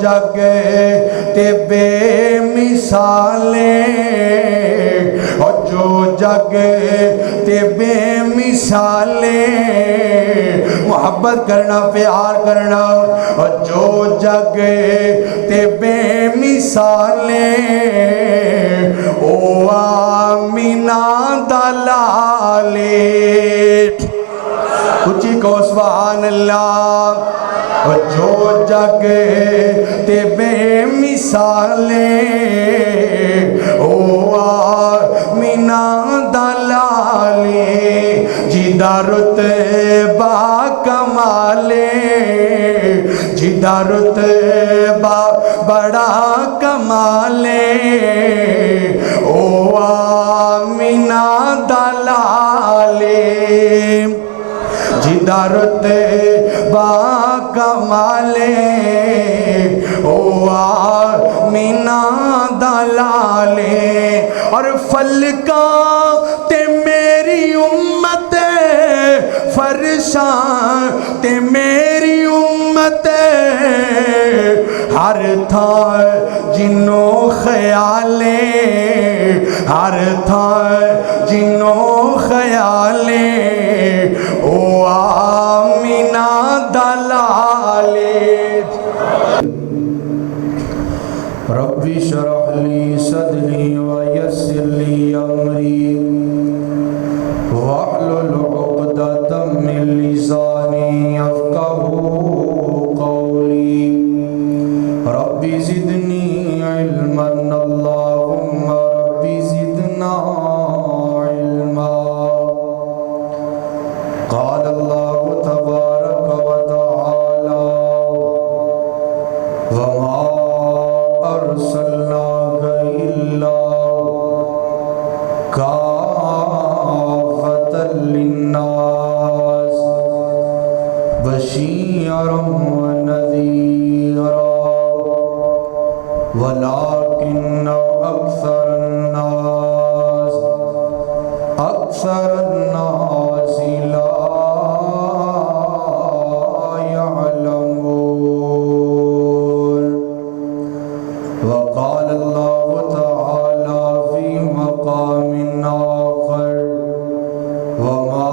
جگ تے بے مثالیں، اور جو جگ تے بے مثالیں، محبت کرنا پیار کرنا، اور جو جگ تے بے مثالیں، او آمینہ دلالے، کچھی کو سبحان اللہ، اور جو جگ تے بے مثالیں، او آمینہ دلالے، جیدہ رتبہ کمالے، جیدہ رتبہ بڑا کمالے، او آمینہ دلالے، جیدہ رتبہ کمالے، او آمینہ دلالے، اور فلکاں تے میری امت فرشاں تے میری امت، ہر تھاں جنوں خیالیں، ہر تھاں جنوں خیالیں، او آمینہ دلالے۔ رب اشرح لی صدری ویسر لی امری واحلل عقدۃ من لسانی یفقہوا قولی، رب زدنی علما، اللہم رب زدنا علما۔ قال اللہ تبارک وتعالی وما ارسلناک الا کافۃ للناس بشیرا ونذیرا ولکن اکثر الناس لا يعلمون۔ وقال اللہ تعالی فی مقام آخر وما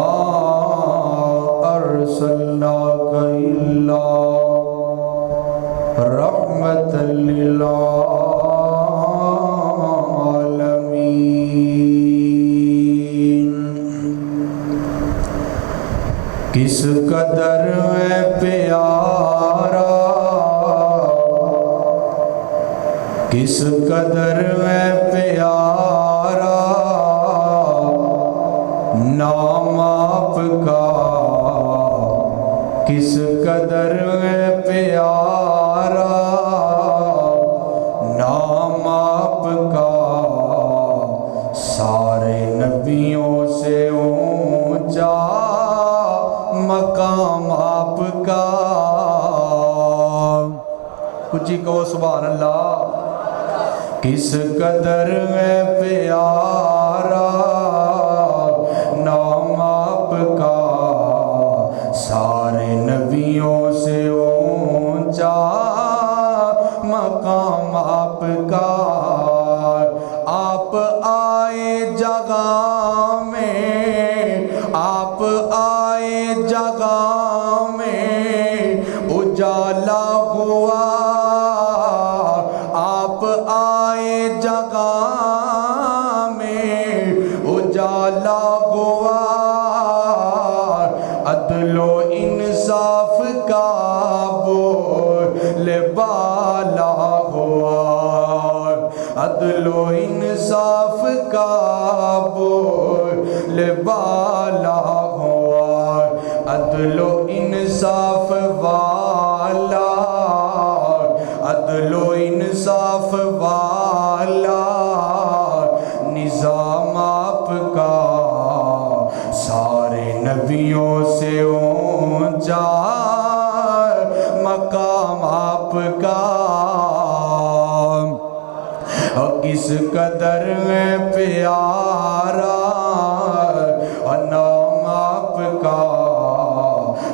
ارسلناک الا رحمۃ للعالمین۔ کس قدر ہے پیارا، کس قدر ہے پیارا نام آپ کا، کس قدر ہے پیارا نام آپ کا، سارے نبیوں سے اونچا مقام آپ کا، کچھ ہی کہو سبحان اللہ۔ کس قدر ہے پیارا نام آپ کا، سارے نبیوں سے اونچا مقام آپ کا، آپ آئے جگہ میں، آپ آئے جگہ میں اجالا ہوا، آپ آئے جگہ میں اجالا ہوا، عدل و انصاف کا بول بالا ہوا، عدل و انصاف کا بول بالا ہوا، عدل و انصاف والا، عدل و انصاف والا نظام آپ کا، سارے نبیوں سے اونچا مقام آپ کا، اور کس قدر ہے پیارا اور نام آپ کا،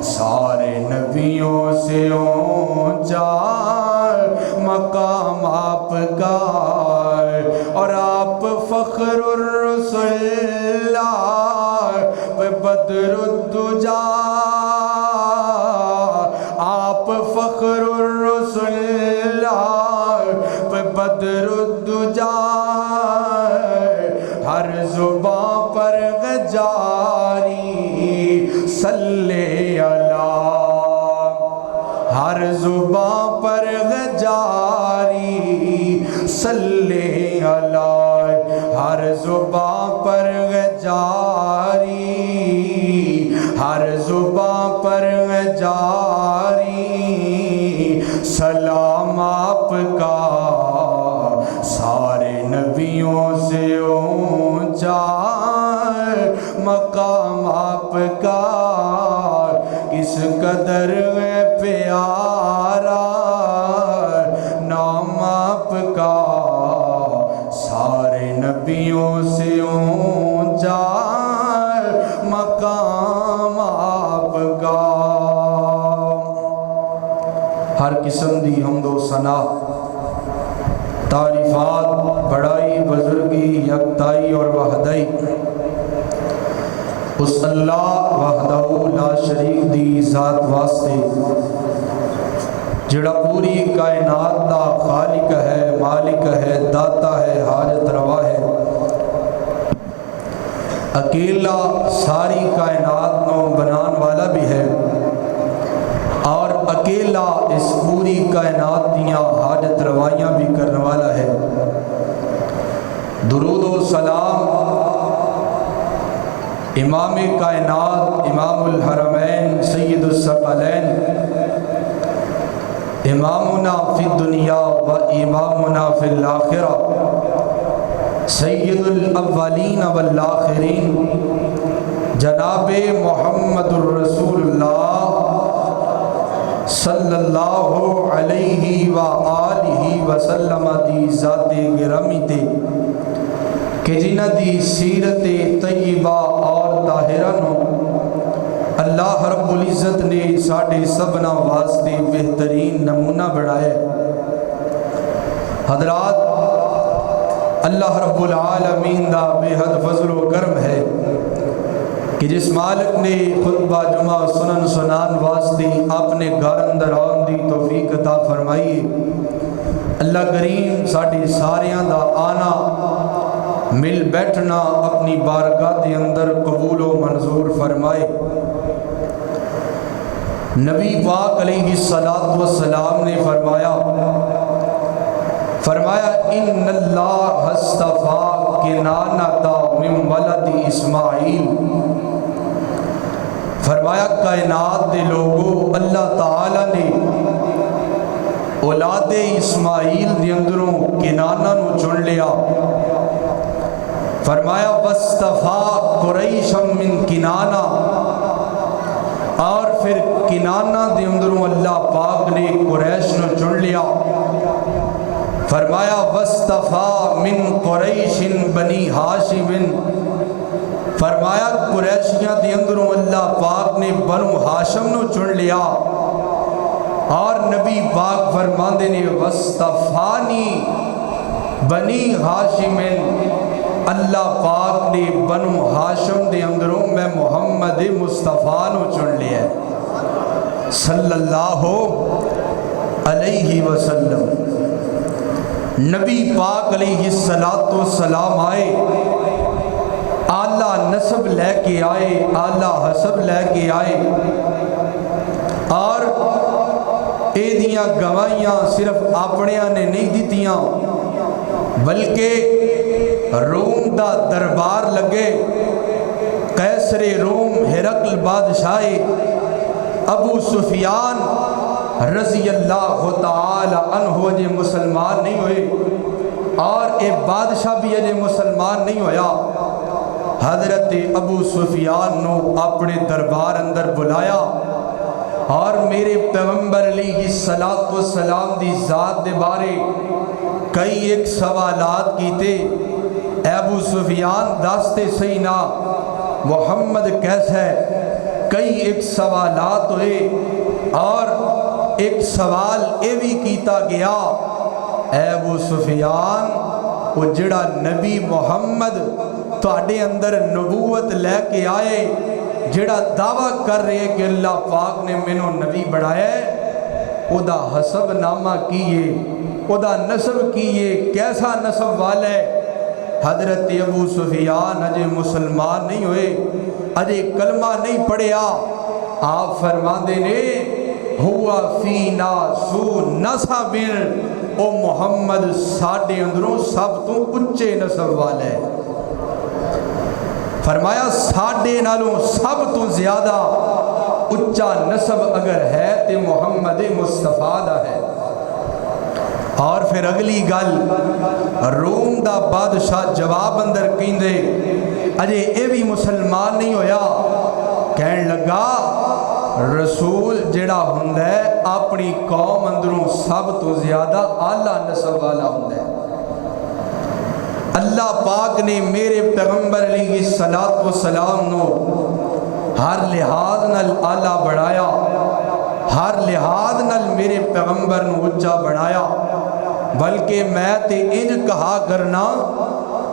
سارے نبیوں سے اونچا مقام آپ کا اور آپ فخر الرسل بدر الدجا آپ فخر الرسل بدر الدجا ہر زباں پر جاری صلی اللہ ہر زباں پر جاری صلی اللہ ہر زباں پر جاری ہر زباں پر جاری سلام آپ کا سارے نبیوں سے اونچا مقام آپ کا کس قدر پیارا نام آپ کا سارے نبیوں سے اونچا مقام آپ کا۔ ہر قسم دی حمد و ثنا تعریفات بڑائی بزرگی یکتائی اور وحدائی اس اللہ وحدہ لا شریک دی ذات واسطے جڑا پوری کائنات دا خالق ہے مالک ہے داتا ہے حاجت روا ہے اکیلا ساری کائنات نو بنان والا بھی ہے اور اکیلا اس پوری کائنات دیاں حاجت روائیاں بھی کرنے والا ہے۔ درود و سلام امام کائنات امام الحرمین سید الثقلین امامنا فی الدنیا و امامنا فی الآخرہ سید الاولین والآخرین جناب محمد الرسول اللہ صلی اللہ علیہ وآلہ وسلم دی ذات گرامی تے کہ جنہ دی سیرت طیبہ اور طاہرہ نو اللہ رب العزت نے ساڑھے سبنا واسطے بہترین نمونہ بڑھائے۔ حضرات اللہ رب العالمین دا بے حد فضل و کرم ہے کہ جس مالک نے خطبہ جمعہ سنن سنان واسطے اپنے گھر اندر آن دی توفیق عطا فرمائی۔ اللہ کریم ساڑھے ساریاں دا آنا مل بیٹھنا اپنی بارگاہ دے اندر قبول و منظور فرمائے۔ نبی پاک علیہ السلام نے فرمایا ان اللہ اصطفیٰ کنانۃ من ولد اسماعیل، فرمایا کائنات دے لوگوں اللہ تعالی نے اولاد اسماعیل دے اندروں کنانہ نو چن لیا۔ فرمایا واصطفیٰ قریشا من کنانہ، اور پھر کنانہ دے اندروں اللہ پاک نے قریش نو چن لیا۔ فرمایا واصطفیٰ من قریش بنی ہاشم، فرمایا قریشیاں دے اندروں اللہ پاک نے بنو ہاشم نو چن لیا۔ اور نبی پاک فرماندے نے واصطفانی بنی ہاشم، اللہ پاک نے بنو ہاشم دے اندروں میں محمد مصطفیٰ نو چن لیا ہے صلی اللہ علیہ وسلم۔ نبی پاک علیہ السلام آئے، اعلیٰ نسب لے کے آئے، اعلیٰ حسب لے کے آئے، اور اے دیاں گوائیاں صرف اپنیاں نے نہیں دیتیاں بلکہ روم دا دربار لگے، قیصر روم ہرقل بادشاہ ابو سفیان رضی اللہ تعالی عنہ جے مسلمان نہیں ہوئے، اور اے بادشاہ بھی جے مسلمان نہیں ہویا۔ حضرت ابو سفیان نو اپنے دربار اندر بلایا اور میرے پیغمبر علیہ السلام دی ذات دے بارے کئی ایک سوالات کیتے۔ اے ابو سفیان داستے سینا محمد کیسا ہے، کئی ایک سوالات ہوئے، اور ایک سوال یہ بھی کیتا گیا، اے ابو سفیان، وہ جڑا نبی محمد تواڈے اندر نبوت لے کے آئے، جڑا دعویٰ کر رہے کہ اللہ پاک نے مینوں نبی بڑھایا ہے، او دا حسب نامہ کیے، او دا نسب کیے، کیسا نسب والا ہے؟ حضرت ابو سفیان اجے مسلمان نہیں ہوئے، اجے کلمہ نہیں پڑھیا، آپ فرماندے نے ہوا فینا سو نسب، او محمد ساڈے اندروں سب تو اچے نسب والا ہے۔ فرمایا ساڈے نالوں سب تو زیادہ اچا نسب اگر ہے تے محمد مصطفیٰ دا ہے۔ اور پھر اگلی گل، روم دا بادشاہ جواب اندر کہندے اجے اے بھی مسلمان نہیں ہویا، کہن لگا رسول جڑا ہوندا ہے اپنی قوم اندروں سب تو زیادہ اعلیٰ نسب والا ہوندا ہے۔ اللہ پاک نے میرے پیغمبر علیہ السلام نو ہر لحاظ نال اعلیٰ بڑھایا، ہر لحاظ نال میرے پیغمبر نو اچا بڑھایا، بلکہ میں تے انج کہا کرنا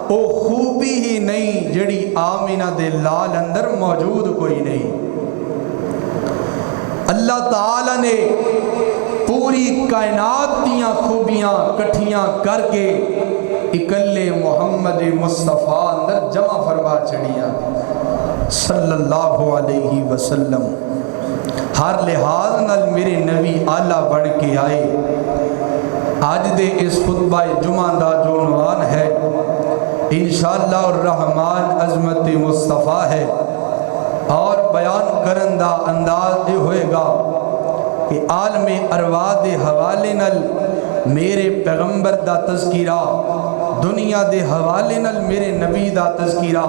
او خوبی ہی نہیں جڑی آمینہ دے لال اندر موجود کوئی نہیں۔ اللہ تعالیٰ نے پوری کائنات دیاں خوبیاں کٹھیاں کر کے اکلے محمد مصطفیٰ اندر جمع فرما چھڑیا صلی اللہ علیہ وسلم۔ ہر لحاظ نال میرے نبی اعلیٰ بڑھ کے آئے۔ آج دے اس خطبہ جمعہ دا جو عنوان ہے انشاءاللہ الرحمن عظمت مصطفیٰ ہے، اور بیان کرن دا انداز یہ ہوئے گا کہ عالم ارواح دے حوالے نال میرے پیغمبر دا تذکیرہ، دنیا دے حوالے نال میرے نبی دا تذکیرہ،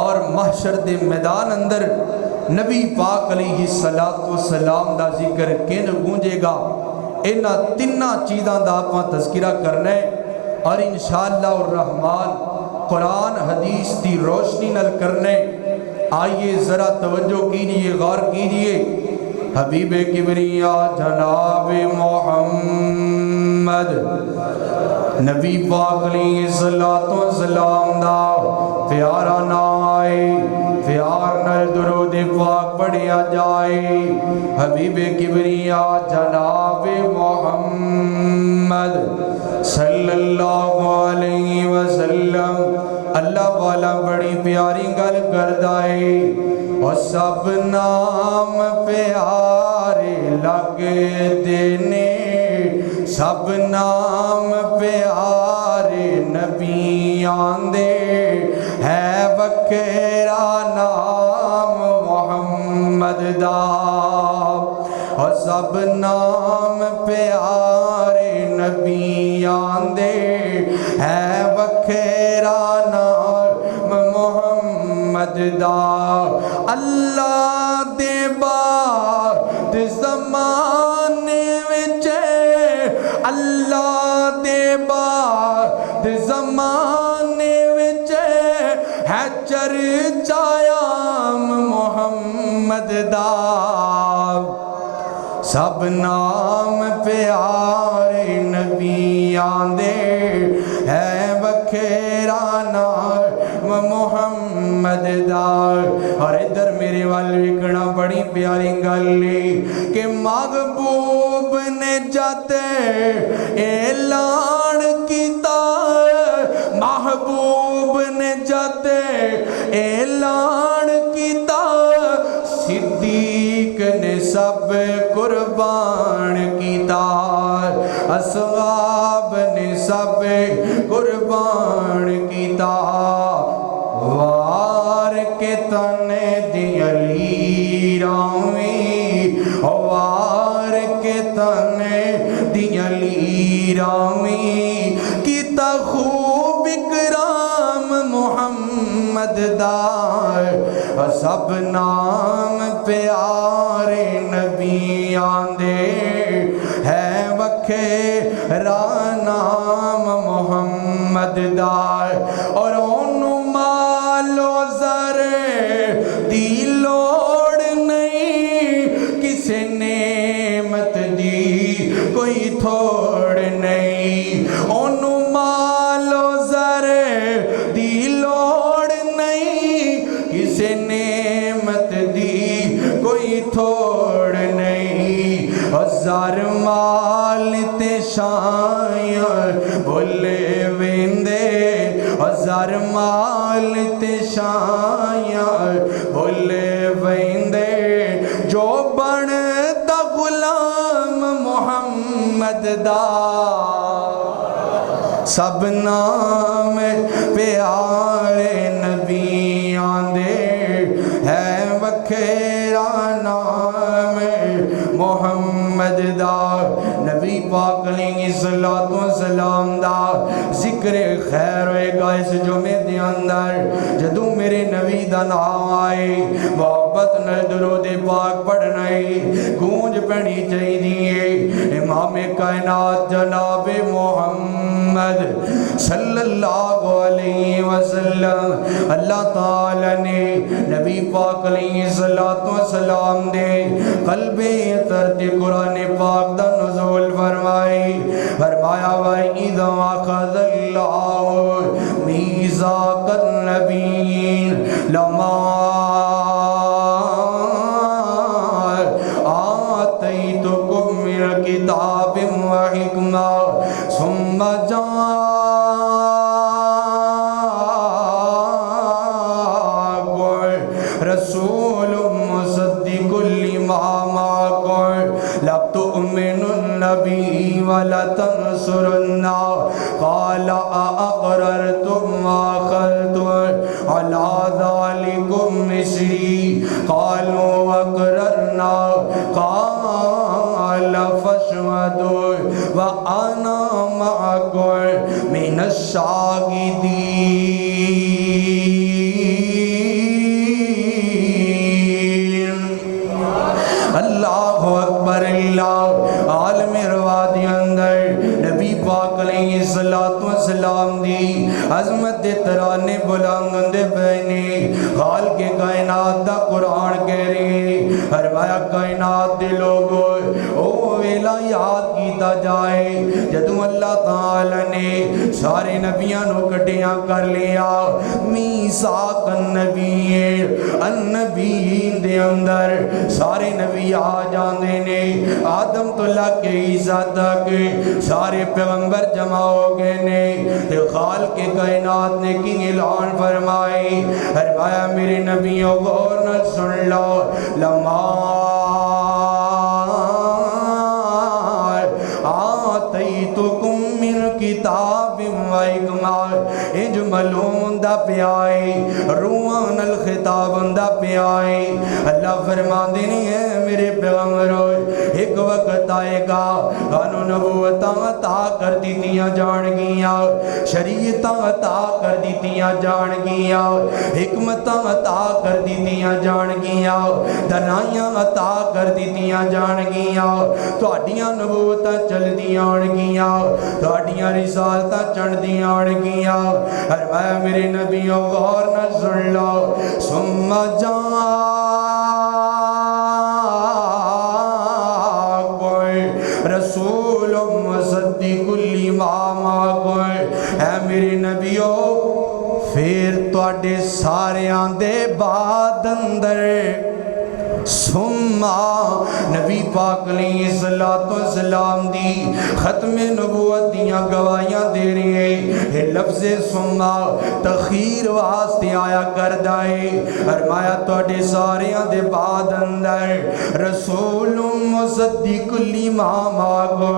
اور محشر دے میدان اندر نبی پاک علیہ السلام دا ذکر کن گونجے گا، انہا تنہ چیزاں دا اپنا تذکرہ کرنا ہے، اور انشاءاللہ الرحمن قرآن حدیث دی روشنی نل کرنے۔ آئیے ذرا توجہ کیجئے، غور کیجئے، حبیب کبریاء جناب محمد نبی پاک علیہ السلام دا پیارا نائے، پیار نل درود پاک پڑھیا جائے۔ حبیب کبریاء جناب محمد صلی اللہ علیہ وسلم، اللہ والا بڑی پیاری گل کردائے، اور سب نام پیارے لگتے نے، سب نام پیارے نبیان دے، ہے وکھرا نام محمد دا، اور سب نام پیارے نبیان دے، ہے وکھرا نام محمد دا۔ اللہ دے بعد زمانے وچ، اللہ دے بعد زمانے وچ ہے چرچایا محمد دا، سب نام پیارے نبیان دے، ہے وکھرا نام محمد دا۔ اور ادھر میرے وال وکڑا بڑی پیاری گلی کہ محبوب نے جاتے اعلان کیتا، محبوب نے جاتے اعلان کیتا، صدیق نے سب قربان کیتا، اصحاب نے سب قربان کیتا، وار کے تنے دی علی رامی، وار کے تنے دی علی رامی، کیتا خوب اکرام محمد دار، سب نام پیارے نبیان دے، ہے وکھرا نام محمد دار۔ اور انہوں مالو زر دی لوڑ نہیں، کسے نعمت دی تے شایاں بھولے ویندے ہزار مال تے شایاں بھولے ویندے جو بن دا غلام محمد دا سب نام پیارے نبی آندے ہے وکھیرا نام محمد دا نبی پاک علیہ السلام دا ذکر خیر ہوئے گا اس جمعے دے اندر جدو میرے نبی دا نام آئے محبت نال درود پاک پڑھنا گونج پڑھنی چاہیے امام کائنات جناب محمد صلی اللہ علیہ وسلم اللہ تعالی نے نبی پاک علیہ السلام دے قلب ترت قرآن پاک دا نزول فرمایا وَإِذَا أَخَذَ اللَّهُ مِيثَاقَ النَّبِيِّينَ لَمَا آتَيْتُكُم مِّنْ كِتَابٍ وَحِكْمَةٍ ثُمَّ جَاءَكُم رَسُولٌ مُصَدِّقٌ لِّمَا مَعَكُمْ لَتُؤْمِنُنَّ بِهِ وَلَتَنصُرُنَّهُ قَالَ أَأَقْرَرْتُمْ وَأَخَذْتُمْ عَلَى ذَلِكُمْ إِصْرِي قَالُوا أَقْرَرْنَا قَالَ فَاشْهَدُوا وَأَنَا مَعَكُمْ مِنَ الشَّاهِدِينَ اللہ اکبر اللہ عالم روادی اندر نبی پاک علیہ السلام دی عظمت دے ترانے بلند دے بہنے خال کے کائنات دا قرآن کہہ رہے فرمایا کائنات دے لوگو او ویلا یاد کیتا جائے جدوں اللہ تعالی نے سارے نبیاں نو کٹیاں کر لیا میثاق النبیین دے اندر سارے نبی آ جاندے نے آدم تو لگ کے عیسیٰ تک سارے پیغمبر جمع ہو گئے نے تے خال کے کائنات نے کی اعلان فرمایا میرے نبیوں غور نہ سن لو لما آتیتکم من کتاب و حکمت انج ملوم دا پیائی روحان الخطاب دا پیائی اللہ فرمان دینی ہے میرے پیغمبروں ایک وقت آئے گا انہوں نبوتاں عطا کر دیتیاں جان گیاں شریعتاں عطا کر دیتیاں جان گیاں حکمتاں عطا کر دیتیاں جان گیاں دنائیاں عطا کر دیتیاں جان گیاں تو اڈیاں نبوتاں چل دیاں گیاں تو اڈیاں رسالتاں چڑھ دیاں گیاں فرمایا میرے نبیوں غور نہ سن لو ثم رسول مصدق لما معکم اے میرے نبیو پھر تواڈے ساریاں دے بعد اندر سما نبی پاک علیہ السلام دی ختم نبوت دیاں گواہیاں دے رہی ہے یہ لفظ سما تخیر واسطے آیا کر دائے فرمایا توڑے ساریاں دے بعد اندر رسول مصدق لما معکم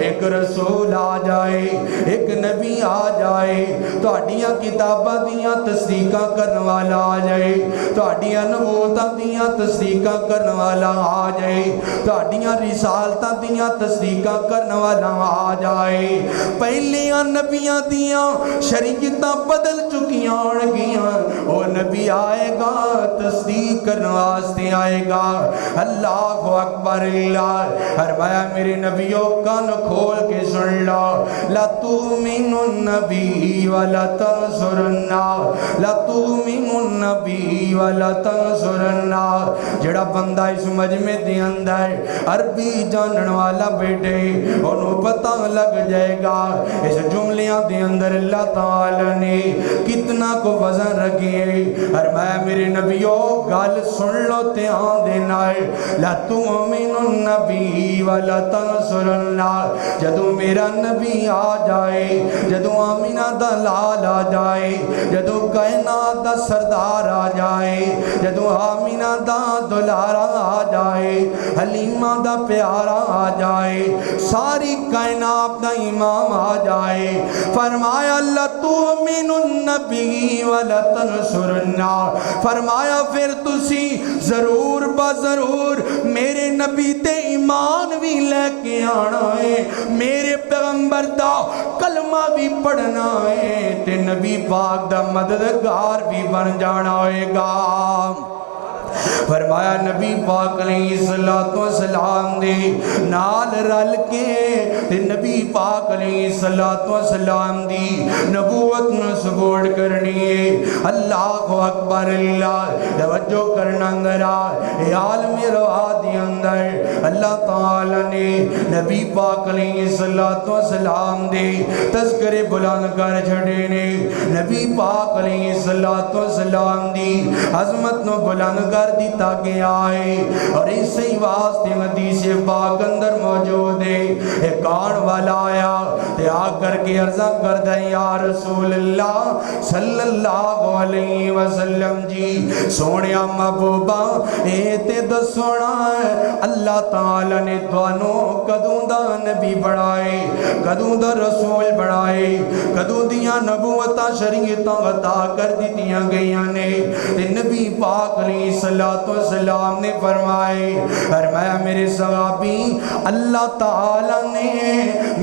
ایک رسول آ جائے ایک نبی آ جائے توڑیاں کتاباں دیاں تصدیقاں کرنے والا آ جائے توڑیاں نبوتاں دیاں تصدیقاں کرنے والا آ جائے توڑیاں رسالتاں دیاں تصدیقاں کرنے والا آ جائے پہلیاں نبیاں دیاں شریعتاں بدل چکیاں گیاں وہ نبی آئے گا تصدیق کرنے واسطے آئے گا اللہ اکبر اللہ فرمایا میرے نبیوں کان کھول کے سن لو لتؤمنن بی ولتنصرن لتؤمنن بی ولتنصرن. جڑا بندہ اس مجمع دے اندر عربی جانن والا بیٹے انہوں پتہ لگ جائے گا اس جملیاں دے اندر اللہ تعالی نے کتنا کو وزن رکھیے. فرمایا میرے نبیوں گل سن لو دھیان دینا ہے. لتؤمنن بی ولتنصرن. جدوں میرا نبی آ جائے, جدوں آمینہ دا لال آ جائے, جدوں کائنات دا سردار آ جائے, جدوں آمینہ دا دلارا آ جائے, حلیمہ دا پیارا آ جائے, ساری کائنات دا امام آ جائے. فرمایا لتؤمنن بی ولتنصرن. فرمایا پھر تسی ضرور ضرور میرے نبی تے ایمان بھی لے کے آنا ہے, میرے پیغمبر دا کلمہ بھی پڑھنا ہے, تے نبی پاک دا مددگار بھی بن جانا ہوئے گا. فرمایا نبی پاک علیہ السلام دے نال رل کے نبی پاک علیہ السلام دی نبوت نو سپورٹ کرنی ہے. اللہ اکبر. اللہ توجہ کرنا اندرا اے عالم روا دی اندر اللہ تعالی نے نبی پاک علیہ السلام دے تذکرے بلند کر چھڑے نے. نبی پاک علیہ السلام دی عظمت نو بلند کر دیتا گیا ہے. اور اسی واسطے حدیث پاک اندر موجود ہے, ایک آن والا آیا تے آ کر کے عرضہ کر دے یا رسول اللہ صلی اللہ علیہ وسلم جی سونیا محبوبہ اے تے دسونا ہے اللہ تعالی نے توانوں کدوں دا نبی بڑھائے, کدوں دا رسول بڑھائے, کدوں دیاں نبوتاں شریعتاں عطا کر دیتیاں گئیاں نے. تے نبی پاک علیہ السلام نے فرمایا میرے صحابی اللہ تعالی نے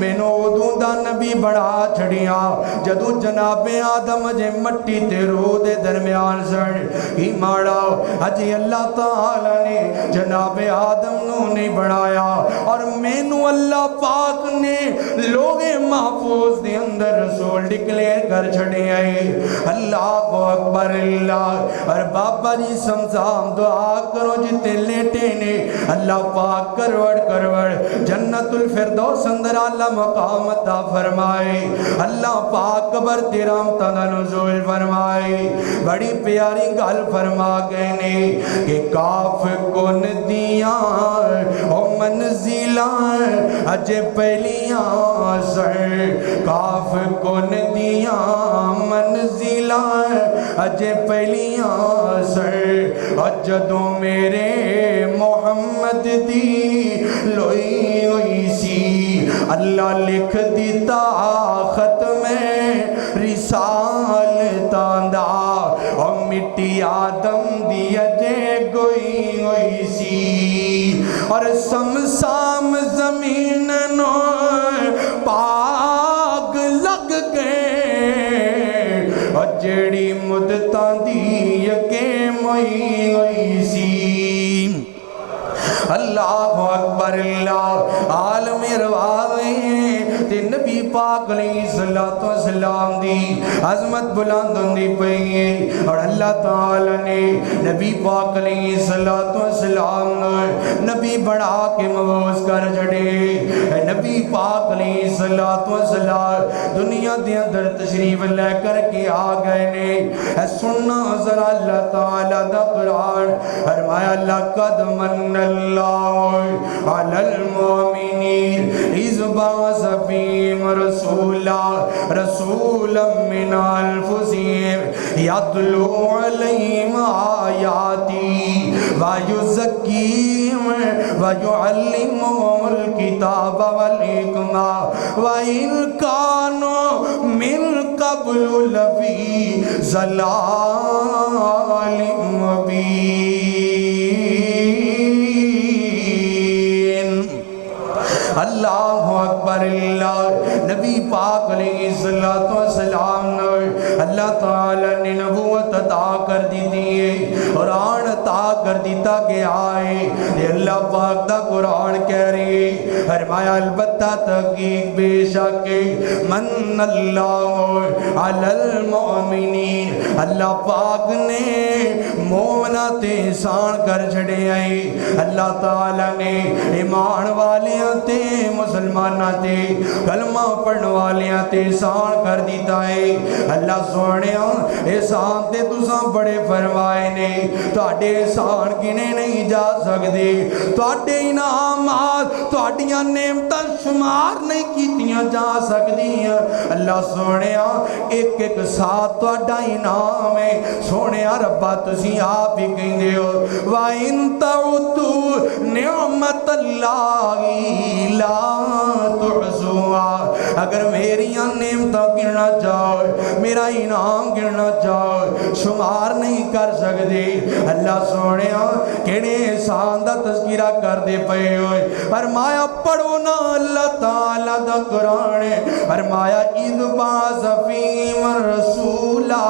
مینوں ادوں دا نبی بڑھا چھڑیا جدو جناب آدم جے مٹی تے روح دے درمیان سڑ ہی ماڑا. اجی اللہ تعالی نے جناب آدم نو نہیں بڑھایا اور مینوں اللہ پاک نے لوگ محفوظ دے اندر رسول ڈکلیئر کر چھڑے آئے. اللہ اکبر. اللہ اور بابا جی سمزام دعا کرو جتے لیٹے نے اللہ پاک کروڑ جنت الفردوس اندر اللہ مقام عطا فرمائے. اللہ پاک قبر تیرام تنہ نزول فرمائے. بڑی پیاری گل فرما گئے نے کہ کاف کن دیاں او منزیلاں اجے پہلیاں سر, کاف کن دیاں منزیلاں اجے پہلیاں سر. جدوں میرے محمد دی لوئی ہوئی سی اللہ لکھ دیتا ختم رسالتاں دا اور مٹی آدم دی اجے گوئی ہوئی سی اور سمسام زمین نو پاک لگ گئے اور جڑی مدتاں دی یکیم ہوئی سی. اللہ اکبر. اللہ عالم رواوے تے نبی پاک علیہ السلام دی عظمت بلند ہوندی پئی ہے اور اللہ تعالی نے نبی پاک علیہ السلام نبی بڑھا کے مبعوث کر چھڑے. نبی پاک علیہ السلام دنیا دے اندر تشریف لے کر کے آ گئے نے. سننا ذرا اللہ تعالی دا قرآن. فرمایا لقد من اللہ علی المؤمنین اذ بعث فیہم رسولا من انفسہم یتلو علیہم آیاتی ویزکیہم ویعلمہم الکتاب والحکمہ وإن کانوا من قبل لفی ضلال مبین. اللہ اکبر. اللہ نبی پاک علیہ السلام نے اللہ تعالی نے نبوت عطا کر دی تھی, قرآن عطا کر کر دیتا گیا ہے۔ یہ اللہ پاک دا قرآن کہہ رہی ہے، فرمایا البتہ تحقیق بے شک من اللہ علی المؤمنین، اللہ پاک نے مومنہ تے احسان کر چھڑے آئی۔ اللہ تعالیٰ نے ایمان والیاں تے مسلمانہ تے کلمہ پڑھنے والیاں تے احسان کر دیتا ہے۔ اللہ سونے احسان تے تساں بڑے فرمائے نے، تواڈے احسان گنے نہیں جا سکدے، تواڈے انعامات تواڈیاں نعمتاں شمار نہیں کیتیاں جا سکدیاں۔ اللہ سونے ایک ایک ساتھ تواڈا انعام ہے۔ سونے ربا تسی آپ ہی کہندے ہو وَإِن تَعُدُّوا نِعْمَتَ اللَّهِ لَا تُحْصُوهَا، اگر میری نعمتاں گننا چاہو، میرا انعام گننا چاہو، شمار نہیں کر سکتے۔ اللہ سونے کیڑے احسان دا تذکرہ کر دے پئے ہوئے، فرمایا پڑھو نا اللہ تعالیٰ دا قرآن، فرمایا اِذْ بَعَثَ فِيهِمْ رَسُولًا،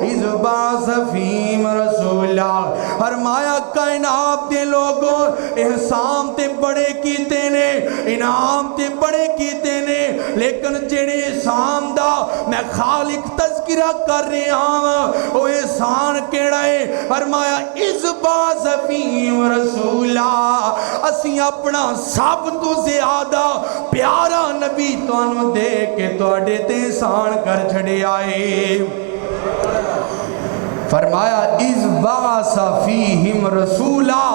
اِذْ بَعَثَ فِيهِمْ رَسُولًا، فرمایا کائنات دے لوگوں احسان تے بڑے کیتے نے، انعام تے بڑے کیتے نے، لیکن جڑے احسان دا میں خالق تذکرہ کر رہا ہوں وہ احسان کیڑا ہے؟ فرمایا اِذْ بَعَثَ فِيهِمْ رَسُولًا، اسی اپنا سب تو زیادہ پیارا نبی تانوں دے کے تواڈے تے احسان کر چھڑے آئے۔ فرمایا اِذْ بَعَثَ فِيهِمْ رَسُولًا،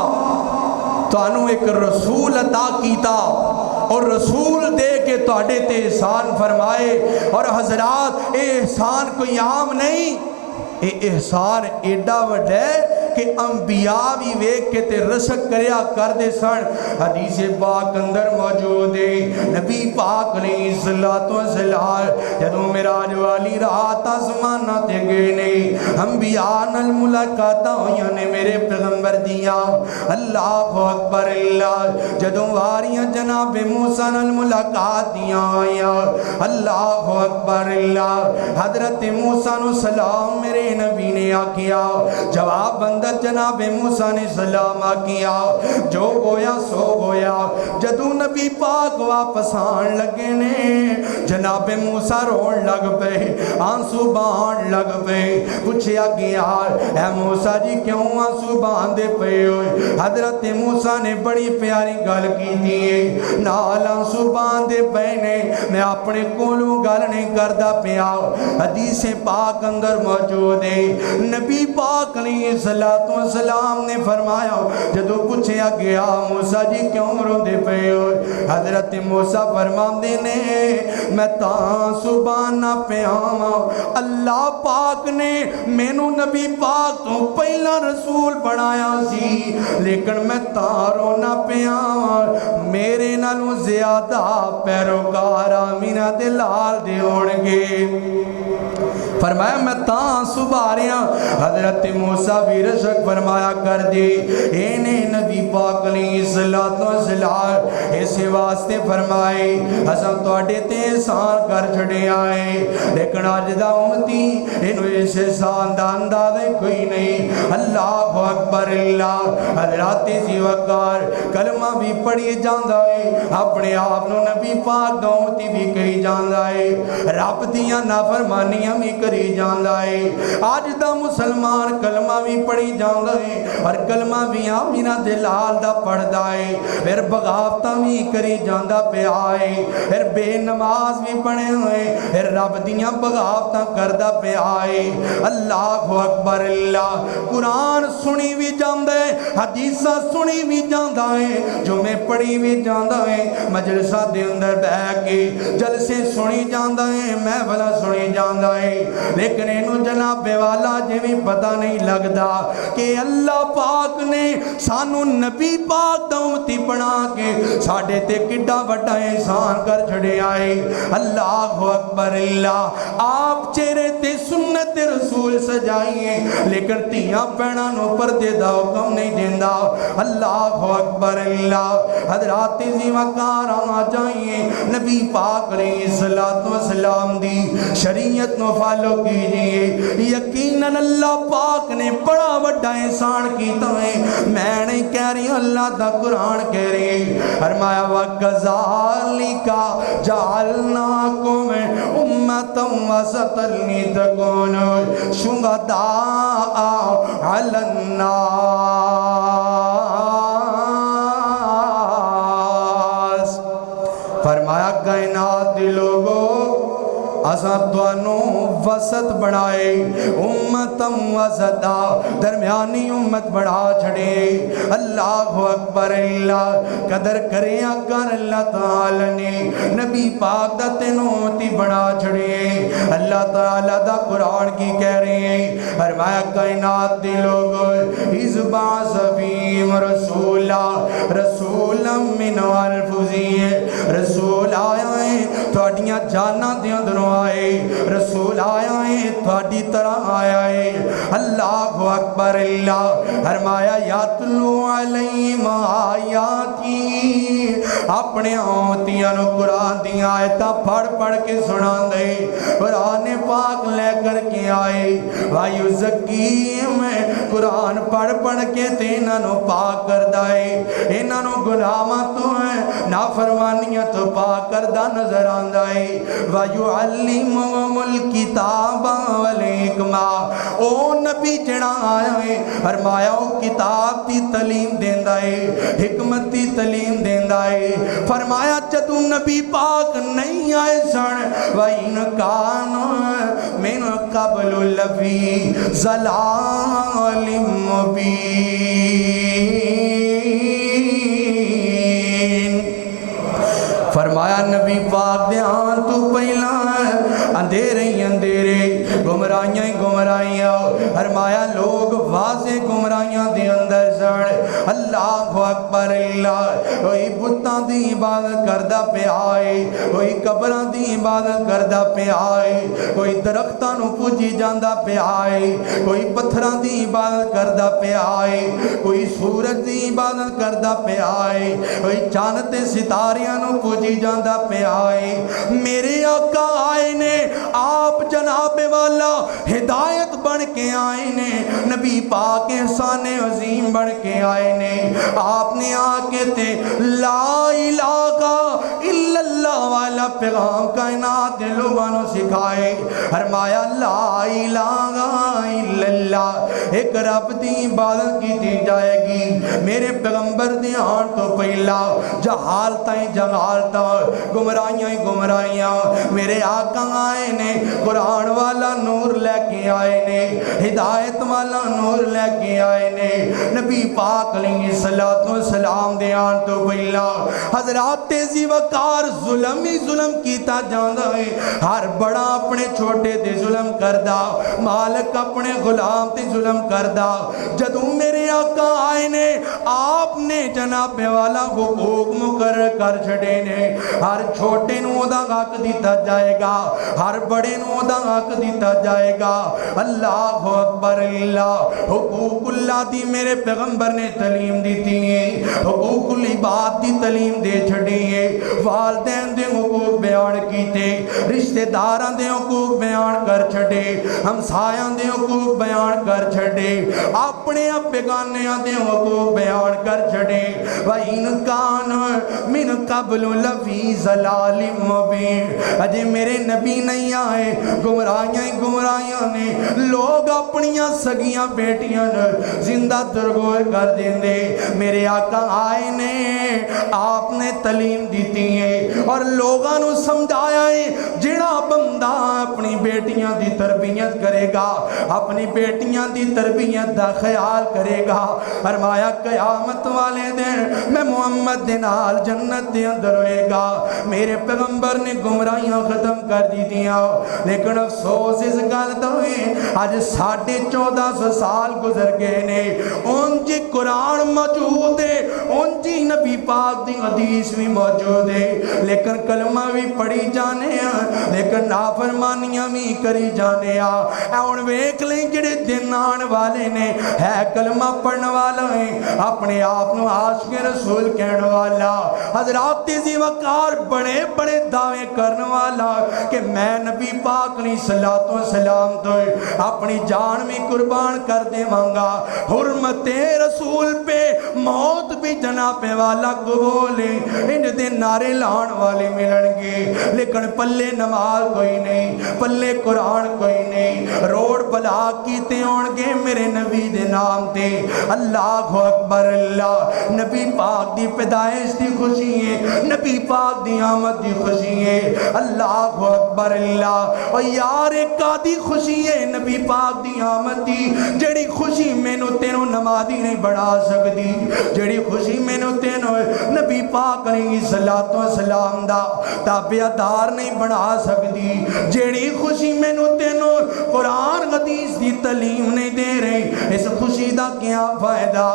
تانوں ایک رسول عطا کیتا اور رسول دے کے تواڈے تے احسان فرمائے۔ اور حضرات اے احسان کوئی عام نہیں، اے احسان ایڈا وڈا ہے کہ انبیاء بھی ویک کے تے رشک کریا کر دے سن۔ حدیث پاک اندر موجود ہے، نبی پاک علیہ السلام جدوں معراج والی رات آسماناں تے گئے نے، انبیاء نال ملاقاتاں ہویاں نے میرے پیغمبر دیاں، اللہ اکبر اللہ، جدوں واریاں جناب موسیٰ نال ملاقات دیاں ہویاں، اللہ اکبر اللہ، حضرت موسیٰ نو سلام میرے نبی نے آکیا، جواب اندر جناب موسیٰ نے سلام آکیا، جو گویا سو گویا۔ جدوں نبی پاک واپس آن لگے نے، جناب موسیٰ رون لگ پے، آنسو بہان لگ پے، پوچھیا گیا اے موسیٰ جی کیوں آنسو بہان دے پے ہوئے؟ حضرت موسیٰ نے بڑی پیاری گل کی تھی، نال آنسو بہان دے پے نے، میں اپنے کولوں گل نہیں کردا پیا۔ حدیث پاک اندر موجود ہے، نبی پاک علیہ السلام نے فرمایا جدو پوچھیا گیا موسیٰ جی کیوں روندے پے ہو؟ حضرت موسیٰ فرماندے نے میں تاں سبحانہ پہ آواں، اللہ پاک نے مینوں نبی پاک تو پہلا رسول بنایا سی، لیکن میں تاں رونا پہ آواں میرے نالوں زیادہ پیروکار آمینہ دے لال دے ہونگے۔ فرمایا میں تاں سباریا، حضرت موسیٰ بھی رشک فرمایا کر دے، اینے نبی پاک علیہ السلام اسے واسطے فرمائے حسن توڑے تے احسان کر چھڑے آئے، لیکن آج دا امتی انہوں اس احسان دا اندازے کوئی نہیں۔ اللہ اکبر اللہ، حضرات سی وقار کلمہ بھی پڑھی جاندہ ہے، اپنے آپنوں نبی پاک دا امتی بھی کہی جاندہ ہے، رب دیاں نافرمانیاں بھی کری جاندہ ہے۔ آج دا مسلمان کلمہ بھی پڑھی جاندہ ہے اور کلمہ بھی آمینہ دلال دا پڑھ دائے، پھر بغاوتہ بھی کری جاندہ پہ آئے، پھر بے نماز بھی پڑھے ہوئے، پھر رب دیاں بغاوتہ کردہ پہ آئے۔ اللہ اکبر اللہ، قرآن سنی بھی جاندہ ہے، حدیثہ سنی بھی جاندہ ہے، جو میں پڑھی بھی جاندہ ہے، مجلسہ دے اندر بہ کے جلسے سنی جاندہ ہے، محفلہ سنی جاندہ ہے، لیکن انہوں جناب والا جویں پتہ نہیں لگدا کہ اللہ پاک نے سانو نبی پاک دا امتی بنا کے ساڑھے تے کڈا بڑا احسان کر چھڑے آئے۔ اللہ اکبر اللہ، آپ چہرے تے سنت رسول سجائیے، لیکن تیاں پہنا نو پردے دا حکم نہیں دیندہ۔ اللہ اکبر اللہ، حضرات زی وقار آ جائیے، نبی پاک علیہ السلام دی شریعت نو فالو توجہ کیجئے یقیناً اللہ پاک نے بڑا بڑا احسان کیتا ہے میں نہیں کہہ رہی اللہ دا قرآن کہہ رہی فرمایا وَكَذَلِكَ جَعَلْنَاكُمْ أُمَّةً وَسَطًا لِتَكُونُوا شُهَدَاءَ عَلَى النَّاسِ فرمایا کائنات دی لوگوں اساں توانوں وسط بنائے امتم وسطا درمیانی امت بڑھا چھڑے اللہ اکبر اللہ قدر کرے کر اللہ تعالی نے نبی پاک دا تینوں امتی بڑھا چھڑے اللہ تعالی دا قرآن کی کہہ رہے ہیں فرمایا کائنات دی لوگوں اذ بعث فیہم رسولا من انفسہم رسول آیا ہے تھوڑیاں جاناں دے اندروں آئے رسول آیا ہے تھوڑی طرح آیا ہے اللہ اکبر اللہ فرمایا یاتلو علیہم آیاتی اپنے آمتیاں نو قرآن دی آیتاں پڑھ پڑھ کے سنا دے قرآن پاک لے کر کے آئے وایو زکیم قرآن پڑھ پڑھ کے تینہ نو پاک کر دائے انہ نو گناہاں تو ہیں نافرمانیاں تو پاک کردہ نظر آندائے وایو علمہم الکتاب والحکمہ او نبی جڑا آیا ہے فرمایا او کتاب تی تعلیم دیندہ ہے حکمت تی تعلیم دیندہ ہے فرمایا جدو نبی پاک نہیں آئے سن وَإِنْ كَانُوا مِنْ قَبْلُ لَفِي ضَلَالٍ مُبِينٍ فرمایا نبی پاک دے آن تو پہلا اندھیرے اندھیرے گمراہیاں گمراہیاں فرمایا لوگ واضح گمراہیاں دے اندر سڑ اللہ اکبر اللہ کوئی بتاں دی عبادت کردہ پہ آئے کوئی قبران دی عبادت کردہ پہ آئے کوئی درختان پوجی جاندہ پہ آئے کوئی پتھران دی عبادت کردہ پہ آئے کوئی سورج دی عبادت کردہ پہ آئے کوئی چاند ستاریاں پوجی جاندہ پہ آئے میرے آقا آئے نے آپ جناب والا ہدایت بن کے آئے نے نبی پاک احسان عظیم بن کے آئے نے آپ نے آکے تے لا الہ الا اللہ والا پیغام کائنات کے لوگوں سکھائے فرمایا لا الہ الا اللہ ایک رب دی عبادت کی دی جائے گی میرے پیغمبر دی آن تو پہلا جہالتیں جہالتیں گمراہیاں گمراہیاں میرے آقا آئے نے قرآن والا نور لے کے آئے نے ہدایت والا نور لے کے آئے نے نبی پاک علیہ السلام دے آن تو پہلا حضرات تیزی وقار ظلم ہی ظلم کیتا جاندہ ہے ہر بڑا اپنے چھوٹے دے ظلم کردہ مالک اپنے غلام تے ظلم کردہ جدو میرے آقا آئے نے آپ نے جناب والا حقوق مقرر کر چھڑے نے ہر چھوٹے نو دا حق دیتا جائے گا ہر بڑے نو دا حق دیتا جائے گا اللہ اکبر اللہ حقوق اللہ دی میرے پیغمبر نے تعلیم دیتی ہے حقوق العباد دی تعلیم دے چھڑی ہے والدین دے حقوق بیان کیتے رشتہ داراں دے حقوق بیان کر چھڑے ہمسایاں دے حقوق بیان کر چھڑے اپنے بیگانیاں دے حقوق بیان کر چھڑے وَإِنْ كَانَ مِنْ قَبْلُ لَفِي ضَلَالٍ مُبِينٍ اجے میرے نبی نہیں آئے گمراہیاں نے لوگ اپنیاں سگیاں بیٹیاں زندہ درگور کر دیں دے میرے آقا آئے نے آپ نے تعلیم دیتی ہے اور لوگاں نو سمجھایا ہے جڑا بندہ اپنی بیٹیاں دی تربیت کرے گا اپنی بیٹیاں دی تربیت دا خیال کرے گا فرمایا قیامت والے دن میں محمد دنال جنت دے اندر ہوئے گا میرے پیغمبر نے گمراہیاں ختم کر دی دیا لیکن افسوس اس گل تو ہے آج 1450 سال گزر گئے نے ان جی قرآن موجود ہے ان جی نبی پاک دی حدیث بھی موجود ہے لیکن کلمہ بھی پڑھی جانے ہیں لیکن نافرمانی قربانیاں بھی کری جانے ہن ویکھ لیں جڑے دن آن والے نے ہے کلمہ پڑھن والا ہے اپنے آپ نو عاشق رسول کہن والا حضرات ذی وقار بڑے بڑے دعوے کرن والا کہ میں نبی پاک علیہ الصلوۃ والسلام تو اپنی جان بھی قربان کر دے مانگا حرمت رسول پہ موت بھی جناب والا قبول انج دے نعرے لان والے ملن گے لیکن پلے نماز کوئی نہیں پلے قرآن کوئی نہیں روڑ بلا کیتے ہون گے میرے نبی دے نام تے اللہ اکبر اللہ نبی پاک دی پیدائش دی خوشی ہے نبی پاک دی آمد دی خوشی ہے اللہ اکبر اللہ اور یار ایک آدھی خوشی ہے نبی پاک دی آمد دی جڑی خوشی میں نو تینوں نمازی نہیں بڑھا سکتی جڑی خوشی میں نو تینوں نبی پاک علیہ الصلوۃ والسلام دا تابعدار نہیں بنا سکتی جڑی خوشی میں نو تینوں قرآن حدیث دی تعلیم نہیں دے رہی اس خوشی دا کیا فائدہ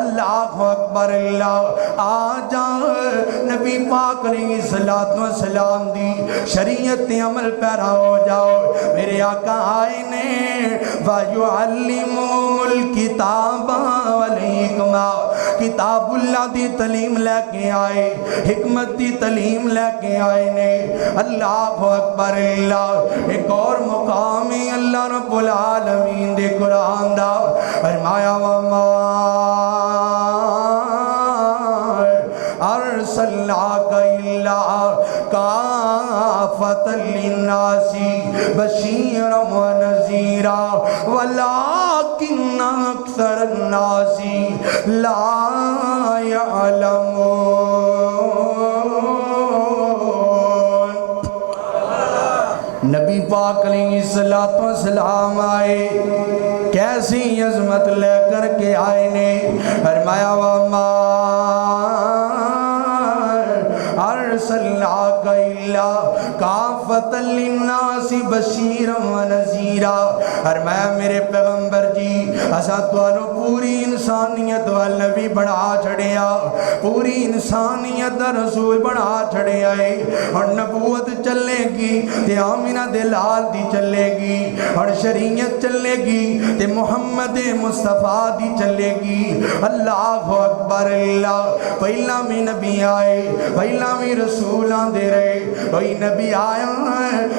اللہ اکبر اللہ آ جا نبی پاک علیہ الصلوۃ والسلام دی شریعت عمل پیرا ہو جاؤ میرے آقا آئے نے وَيُعَلِّمُهُمُ الْكِتَابَ وَالْحِکْمَةَ کتاب اللہ دی تعلیم لے کے آئے حکمت دی تعلیم لے کے آئے نے اللہ اکبر اللہ ایک اور مقام ہے اللہ رب العالمین دے قرآن دا فرمایا وَمَا أَرْسَلْنَاكَ إِلَّا كَافَةً لِلنَّاسِ بَشِيرًا وَنَذِيرًا وَلَكِنَّ أَكْثَرَ النَّاسِ لَا يَعْلَمُونَ نبی پاک علیہ الصلوۃ والسلام آئے کیسی عظمت لے کر کے آئے نے فرمایا وَمَا أَرْسَلْنَاكَ إِلَّا كَافَةً لِلنَّاسِ بَشِيرًا وَنَذِيرًا فرمایا میرے پیغمبر جی اساں تانوں پوری انسانیت وال نبی بنا چھڑیا پوری انسانیت دا رسول بنا چھڑیا ہے اور نبوت چلے گی تے آمینہ دے لال دی چلے گی اور شریعت چلے گی تے محمد مصطفیٰ دی چلے گی اللہ اکبر اللہ پہلا میں نبی آئے پہلا میں رسول آندے رہے کوئی نبی آیا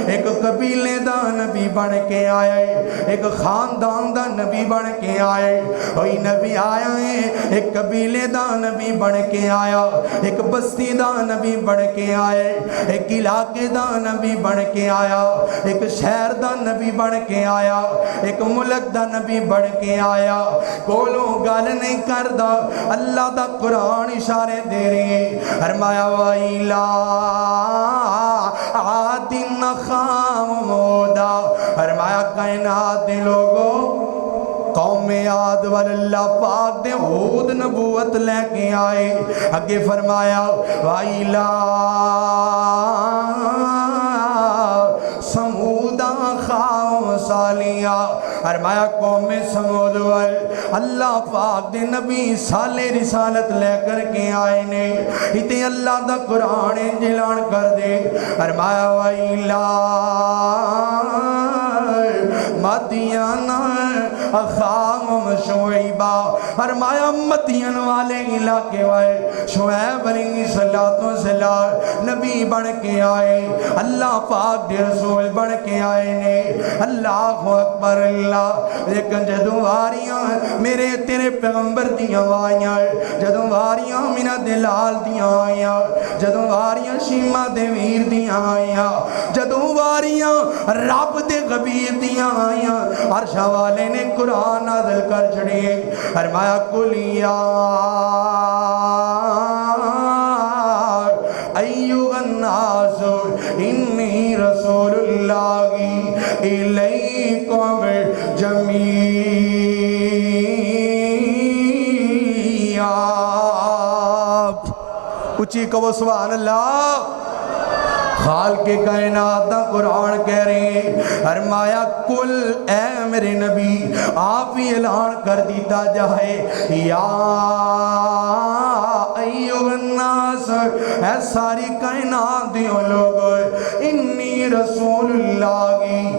ایک قبیلے دا نبی بن کے آئے ایک خاندان دا نبی بن کے آئے کوئی نبی آیا ہے ایک قبیلے دا نبی بن کے آیا ایک بستی دا نبی بن کے آئے ایک علاقے دا نبی بن کے آیا ایک شہر دا نبی بن کے آیا ایک ملک دا نبی بن کے آیا کولوں گل نہیں کردا اللہ دا قرآن اشارے دے رہے فرمایا وَإِلَىٰ عَادٍ أَخَاهُمْ هُودًا فرمایا کائنات دے لوگوں قوم عاد واللہ پاک دے ہود نبوت لے کے آئے اگے فرمایا وَإِلَىٰ سمود أخاهم صالحا فرمایا قوم سمود وال اللہ پاک دے نبی صالح رسالت لے کر کے آئے نے اتے اللہ دا قرآن جلان کر دے فرمایا وَإِلَىٰ مدین أخاهم شعیبا فرمایا مدین والے علاقے والے شعیب علیہ السلام نبی بن کے آئے اللہ پاک دے رسول بن کے آئے نے اللہ اکبر اللہ لیکن جدوں واریاں میرے تیرے پیغمبر دیاں آئیاں جدوں واریاں مینا دلال دیاں آئیاں جدوں واریاں شیمہ دے ویر دیاں آئیاں جدوں واریاں رب دے غبیر دیاں آئیاں عرشہ والے نے قرآن نازل کر چھڑیے فرمایا قُلْ يَا أَيُّهَا النَّاسُ إِنِّي رَسُولُ اللَّهِ إِلَيْكُمْ جَمِيعًا اچھی کہو سبحان اللہ خالق کائنات دا قرآن کہہ رہے ہیں فرمایا کل اے میرے نبی آپ ہی اعلان کر دیتا جائے یا ایوہ الناس اے ساری کائنات دیوں لوگوں انی رسول اللہ کی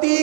30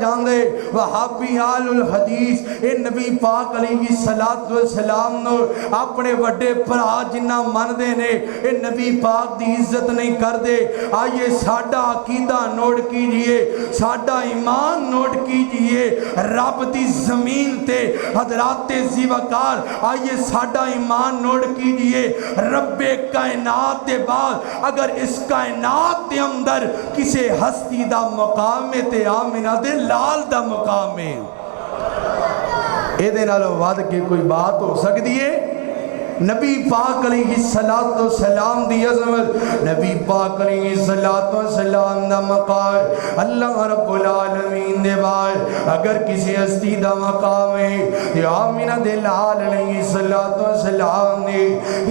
جاندے وہابی آل الحدیث اے نبی پاک علیہ السلام نو اپنے وڈے پرا جنہ من دے نے اے نبی پاک دی عزت نہیں کر دے. آئیے ساڈا عقیدہ نوٹ کیجئے, ساڈا ایمان نوٹ کیجئے. رب دی زمین تے حضرات زیوکار آئیے ساڈا ایمان نوٹ کیجئے. رب کائنات دے بعد اگر اس کائنات دے اندر کسے ہستی دا مقام ہے تے آمینہ دے لال دا مقام ہے. اے دے نالو وعد کے کوئی بات ہو سکتی ہے؟ نبی پاک علیہ السلام دی عظمت, نبی پاک علیہ السلام دا مقام, اللہ رب العالمین دے بعد اگر کسی ہستی دا مقام ہے یا آمینہ دے لال علیہ السلام نے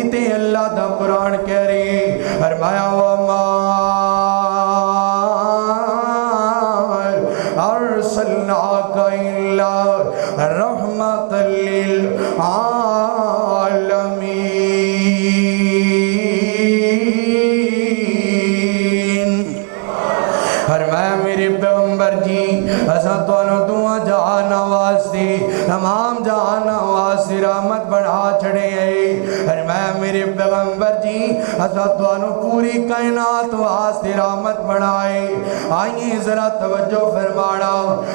اتے اللہ دا قرآن کہہ رہے فرمایا وَمَا أَرْسَلْنَاكَ إِلَّا رَحْمَةً لِلْعَالَمِينَ. فرمایا میرے پیغمبر جی اساں تانوں دعا جہانا واسطے تمام جہانا واسطے رحمت بڑھا چھڑے ہیں. فرمایا میرے پیغمبر جی اساں تانوں پوری کائنات واسطے رحمت بڑھائے. آئیے ذرا توجہ فرمانا,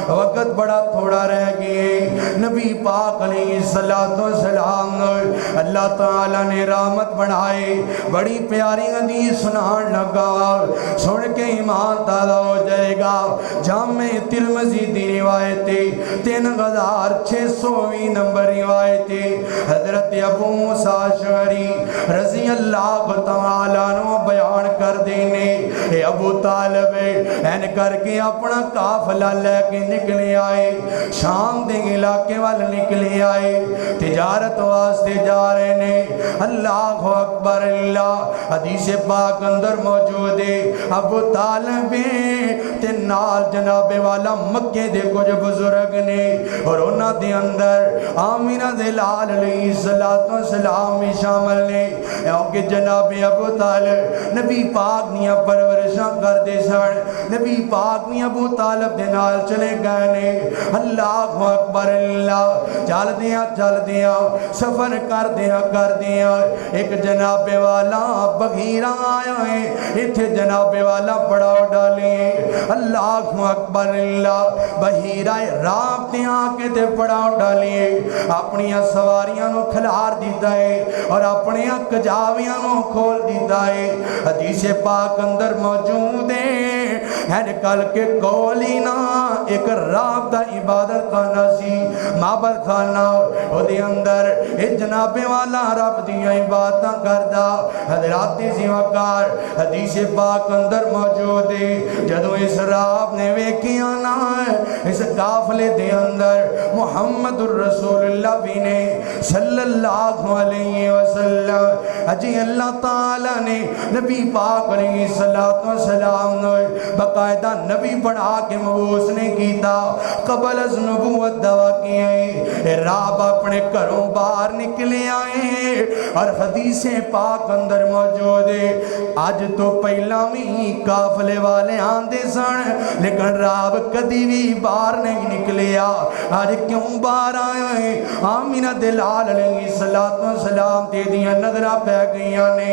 وقت بڑا تھوڑا رہ گئے. نبی پاک علیہ السلام اللہ تعالیٰ نے رحمت بڑھائے. بڑی پیاری حدیث سنان لگا, سن کے ایمان تازہ ہو جائے گا. جامع ترمذی دی روایت 3600 نمبر روایت حضرت ابو موسیٰ اشعری رضی اللہ تعالیٰ عنہ بیان کر دینے. اے ابو طالب این کر کے اپنا قافلہ لے کے نکلے آئے, شام دے علاقے وال نکلے آئے, تجارت واسطے جا رہے نے. اللہ اکبر اللہ. حدیث پاک اندر موجود ہے ابو طالب تے نال جناب والا مکے دے کچھ بزرگ نے اور انہاں دے اندر آمینہ دے لال علیہ السلام بھی شامل نے. کیونکہ جناب ابو طالب نبی پاک نیاں پرورشاں کر دے سن, نبی پاک نیاں ابو طالب دے نال چلے گئے نے. اللہ اکبر اللہ. چل دیاں سفر کر دیاں ایک جناب والا بغیرہ آیا ہے, اتھے جناب والا پڑاؤ ڈالے. اللہ اکبر اللہ. بحیرہ راب تے آنکے تے پڑاؤ ڈالے, اپنی سواریاں نو کھلار دیتا ہے اور اپنی کجاویاں نو کھول دیتا ہے. حدیث پاک اندر موجود ہے ہر کل کے کولی نا ایک راب دا عبادت خانہ سی, معبد خانہ, او دے اندر ایک جناب والا رب دیا عبادتاں کردا. حضرات زیوکار حدیث پاک اندر موجود ہے جدو اس راب نے ویکھیا نا اس قافلے دے اندر محمد الرسول اللہ بھی نے صلی اللہ علیہ وسلم. اجی اللہ تعالیٰ نے نبی پاک علیہ السلام نے باقاعدہ نبی بڑھا کے مبعوث نے کیتا. قبل از نبوت دعا کیے راب اپنے گھروں باہر نکلے آئے اور حدیث پاک اندر موجود ہے. آج تو پہلا بھی قافلے والے آندے سن لیکن راب کدی بھی باہر نہیں نکلیا. آج کیوں باہر آئے ہیں؟ آمینہ دلال علیہ السلام تے دیا نظرہ پہ گئیاں نے.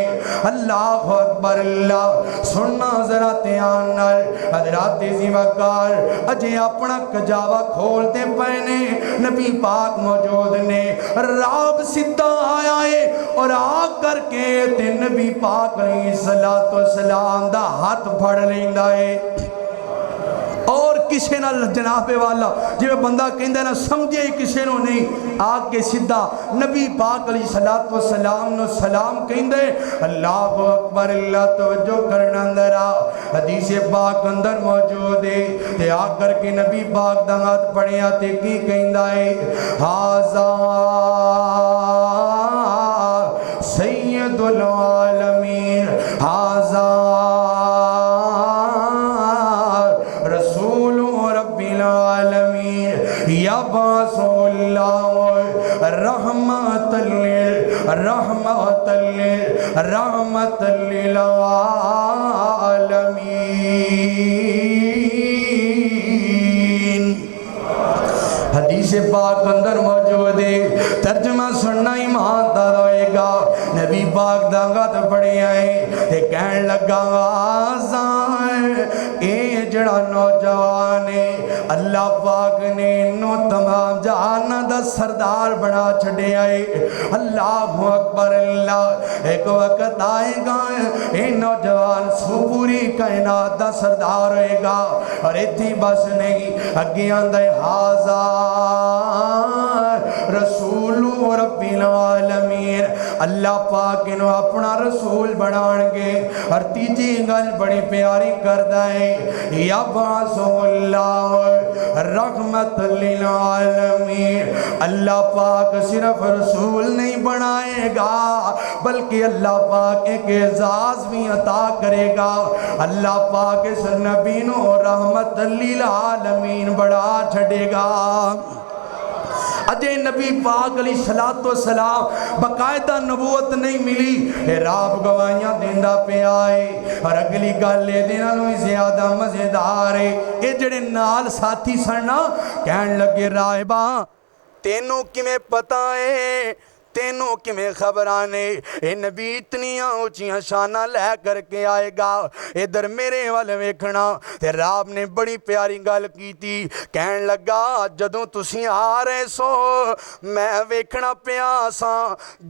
اللہ اکبر اللہ. سننا ذرا تیان نال حضرات زیوکار اجے اپنا کجاوہ کھولتے پہنے نبی پاک موجود نے. راب سدھا آیا ہے اور آ کر کے تے نبی پاک علیہ السلام دا ہاتھ پھڑ لیندہ ہے اور کسے نہ جناب والا جی بندہ کہندہ ہے نا سمجھے کسے نو نہیں, آگ کے سدھا نبی پاک علیہ السلام نو سلام کہندہ ہے. اللہ اکبر اللہ. توجہ کرنا اندرہ حدیث پاک اندر موجود ہے تے آ کر کے نبی پاک دا ہاتھ پڑھیا تے کی کہندہ ہے حاضا سید العالمین حاضا یبعث اللہ رحمت للعالمین. حدیث پاک اندر موجود ہے، ترجمہ سننا ایمان دا ہوئے گا۔ نبی پاک دا گت پڑے آئے تے کہن لگا آزان اے جڑا نوجوان ہے اللہ پاک نے انہوں تمام جہان دا سردار بنا چھڑے آئے۔ اللہ اکبر اللہ، ایک وقت آئے گا اے نوجوان سو پوری کائنات دا سردار ہوئے گا، اور اتنی بس نہیں اگے آندے حاضر رسول رب العالمین، اللہ پاک انہوں اپنا رسول بنانگے۔ اور تیجی گل بڑی پیاری کردہ ہے، یبعث اللہ رحمت للعالمین، اللہ پاک صرف رسول نہیں بنائے گا بلکہ اللہ پاک ایک اعزاز بھی عطا کرے گا۔ اللہ پاک اس نبی نو رحمت للعالمین بڑھا چھڑے گا۔ اجے نبی پاک علیہ السلام باقاعدہ نبوت نہیں ملی، راب گوائیاں دیندہ پہ آئے، اور اگلی گل لے دینا نوی زیادہ مزیدار ہے۔ اے جڑے نال ساتھی سننا کہن لگے رائبہ تینوں کی میں پتہ ہے، تینوں کی میں خبرانے، اے نبی اتنیاں اونچیاں شانہ لے کر کے آئے گا، ادھر میرے والے ویکھنا۔ تے راب نے بڑی پیاری گل کی تھی، کہن لگا جدوں تسی آ رہے سو میں ویکھنا پیاساں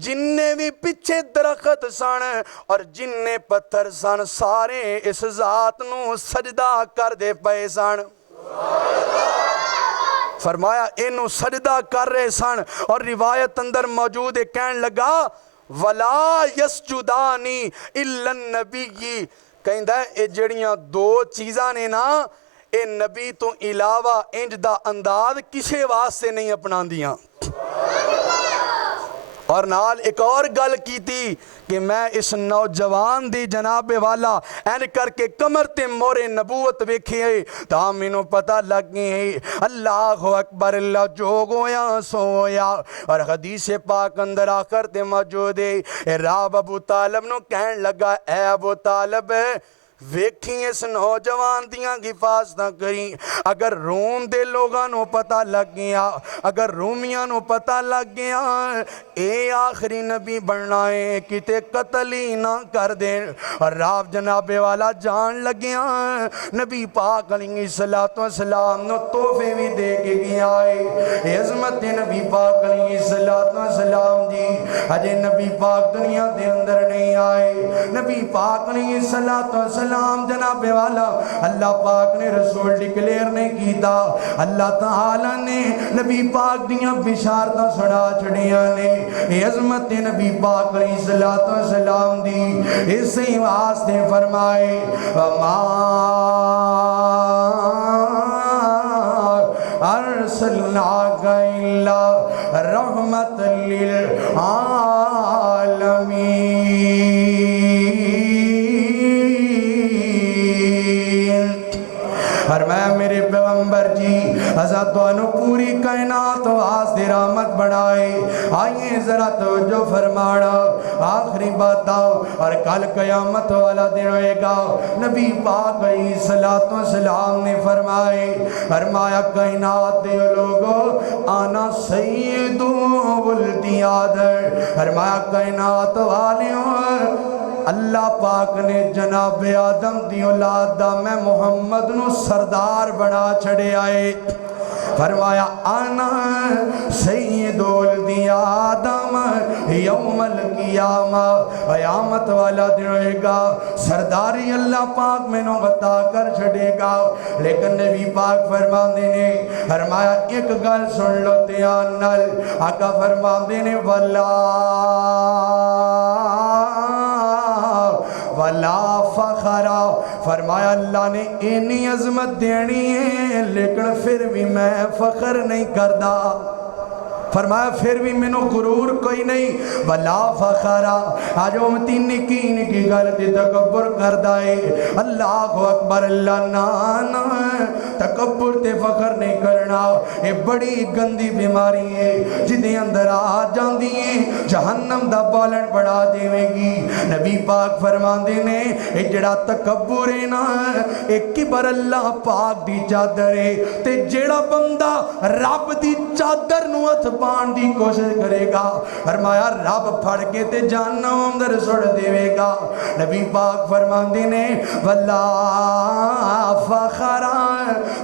جننے بھی پچھے درخت سن اور جننے پتھر سن سارے اس ذات نو سجدہ کر دے پئے سن۔ فرمایا انہوں سجدہ کر رہے سن، اور روایت اندر موجود ہے کہن لگا وَلَا يَسْجُدَانِ إِلَّا النَّبِيِّ، کہیں دا اے جڑیاں دو چیزاں نے نا اے نبی تو علاوہ انج دا انداز کسے واسطے نہیں اپنا دیاں۔ اور نال ایک اور گل کی تھی کہ میں اس نوجوان دی جناب والا این کر کے کمر تے مورے نبوت ویکھے تاں مینوں پتہ لگ گئے اللہ اکبر، اللہ جو گویا سو ہویا۔ اور حدیث پاک اندر آخر تے موجود ہے، راب ابو طالب نو کہن لگا اے ابو طالب ویکھیں اس نوجوان دیاں حفاظتاں کریں، اگر روم دے لوگاں نو پتہ لگ گیا، اگر رومیاں نو پتہ لگ گیا اے آخری نبی بننا ہے کتے قتل ہی نہ کر دیں۔ اور راب جناب والا جان لگیا نبی پاک علیہ السلام نو تحفے بھی دے کے گیا ہے، عظمت نبی پاک علیہ السلام دی اجے نبی پاک دنیا دے اندر نہیں آئے، نبی پاک علیہ السلام جناب والا اللہ پاک نے رسول ڈکلیر نے کیتا، اللہ تعالیٰ نے نبی پاک دیاں بشارتاں سنا چھڑیاں نے، عظمت نبی پاک علیہ السلام دی اسی واسطے فرمائے وَمَا أَرْسَلْنَاكَ إِلَّا رَحْمَةً لِلْعَالَمِينَ۔ فرمایا میرے پیغمبر جی حضرت انہوں پوری کائنات واسطے رحمت بنائے، آئیے ذرا توجہ فرمانا آخری بات آؤ، اور کل قیامت والا دن ہوئے گا نبی پاک علیہ السلام نے فرمایا کائنات دے لوگو آنا سید ولد آدم، فرمایا کائنات والیوں اللہ پاک نے جناب آدم دی اولاد دا میں محمد نو سردار بنا چھڑے آئے۔ فرمایا آنا سید ولد آدم یوم القیامہ، قیامت والا دن ہوئے گا سرداری اللہ پاک میں نو بتا کر چھڑے گا، لیکن نبی پاک فرماندے نے فرمایا ایک گل سن لو تیان نل، آقا فرماندے نے وَلَا فَخَرَ، فرمایا اللہ نے اینی عظمت دینی ہے لیکن پھر بھی میں فخر نہیں کردہ، فرمایا پھر بھی میں نو غرور کوئی نہیں، وَلَا فَخَرَ، آج امتی نکی گلتی تکبر کردہ ہے، اللہ اکبر اللہ نانا تکبر تے فخر نہیں کرنا، یہ بڑی گندی بیماری ہے جدے اندر آ جاندی ہے جہنم دا بالن بڑھا دے گی۔ نبی پاک فرماندے نے اے جڑا تکبر ہے نا اے کبر اللہ پاک دی چادر ہے، تے جڑا بندہ رب دی چادر نو ہتھ پان دی کوشش کرے گا فرمایا رب پھڑ کے تے جہنم اندر سڑ دے گا۔ نبی پاک فرماندے نے ولا فخر،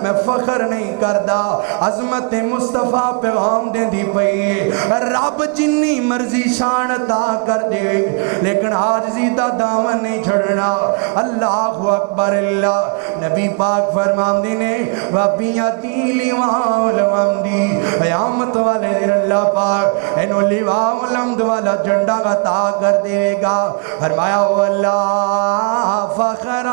میں فخر نہیں کردا، عظمت مصطفیٰ پیغام دے دی پئی رب جنی مرضی شان عطا کر دے لیکن عاجزی دا دامن نہیں چھڑنا۔ اللہ اکبر اللہ۔ نبی پاک فرماندے نے وَبِيَدِي لِوَاءُ الْحَمْدِ، قیامت والے دن اللہ پاک انہوں لواء الحمد والا جھنڈا عطا کر دے گا۔ فرمایا واللہ فخر،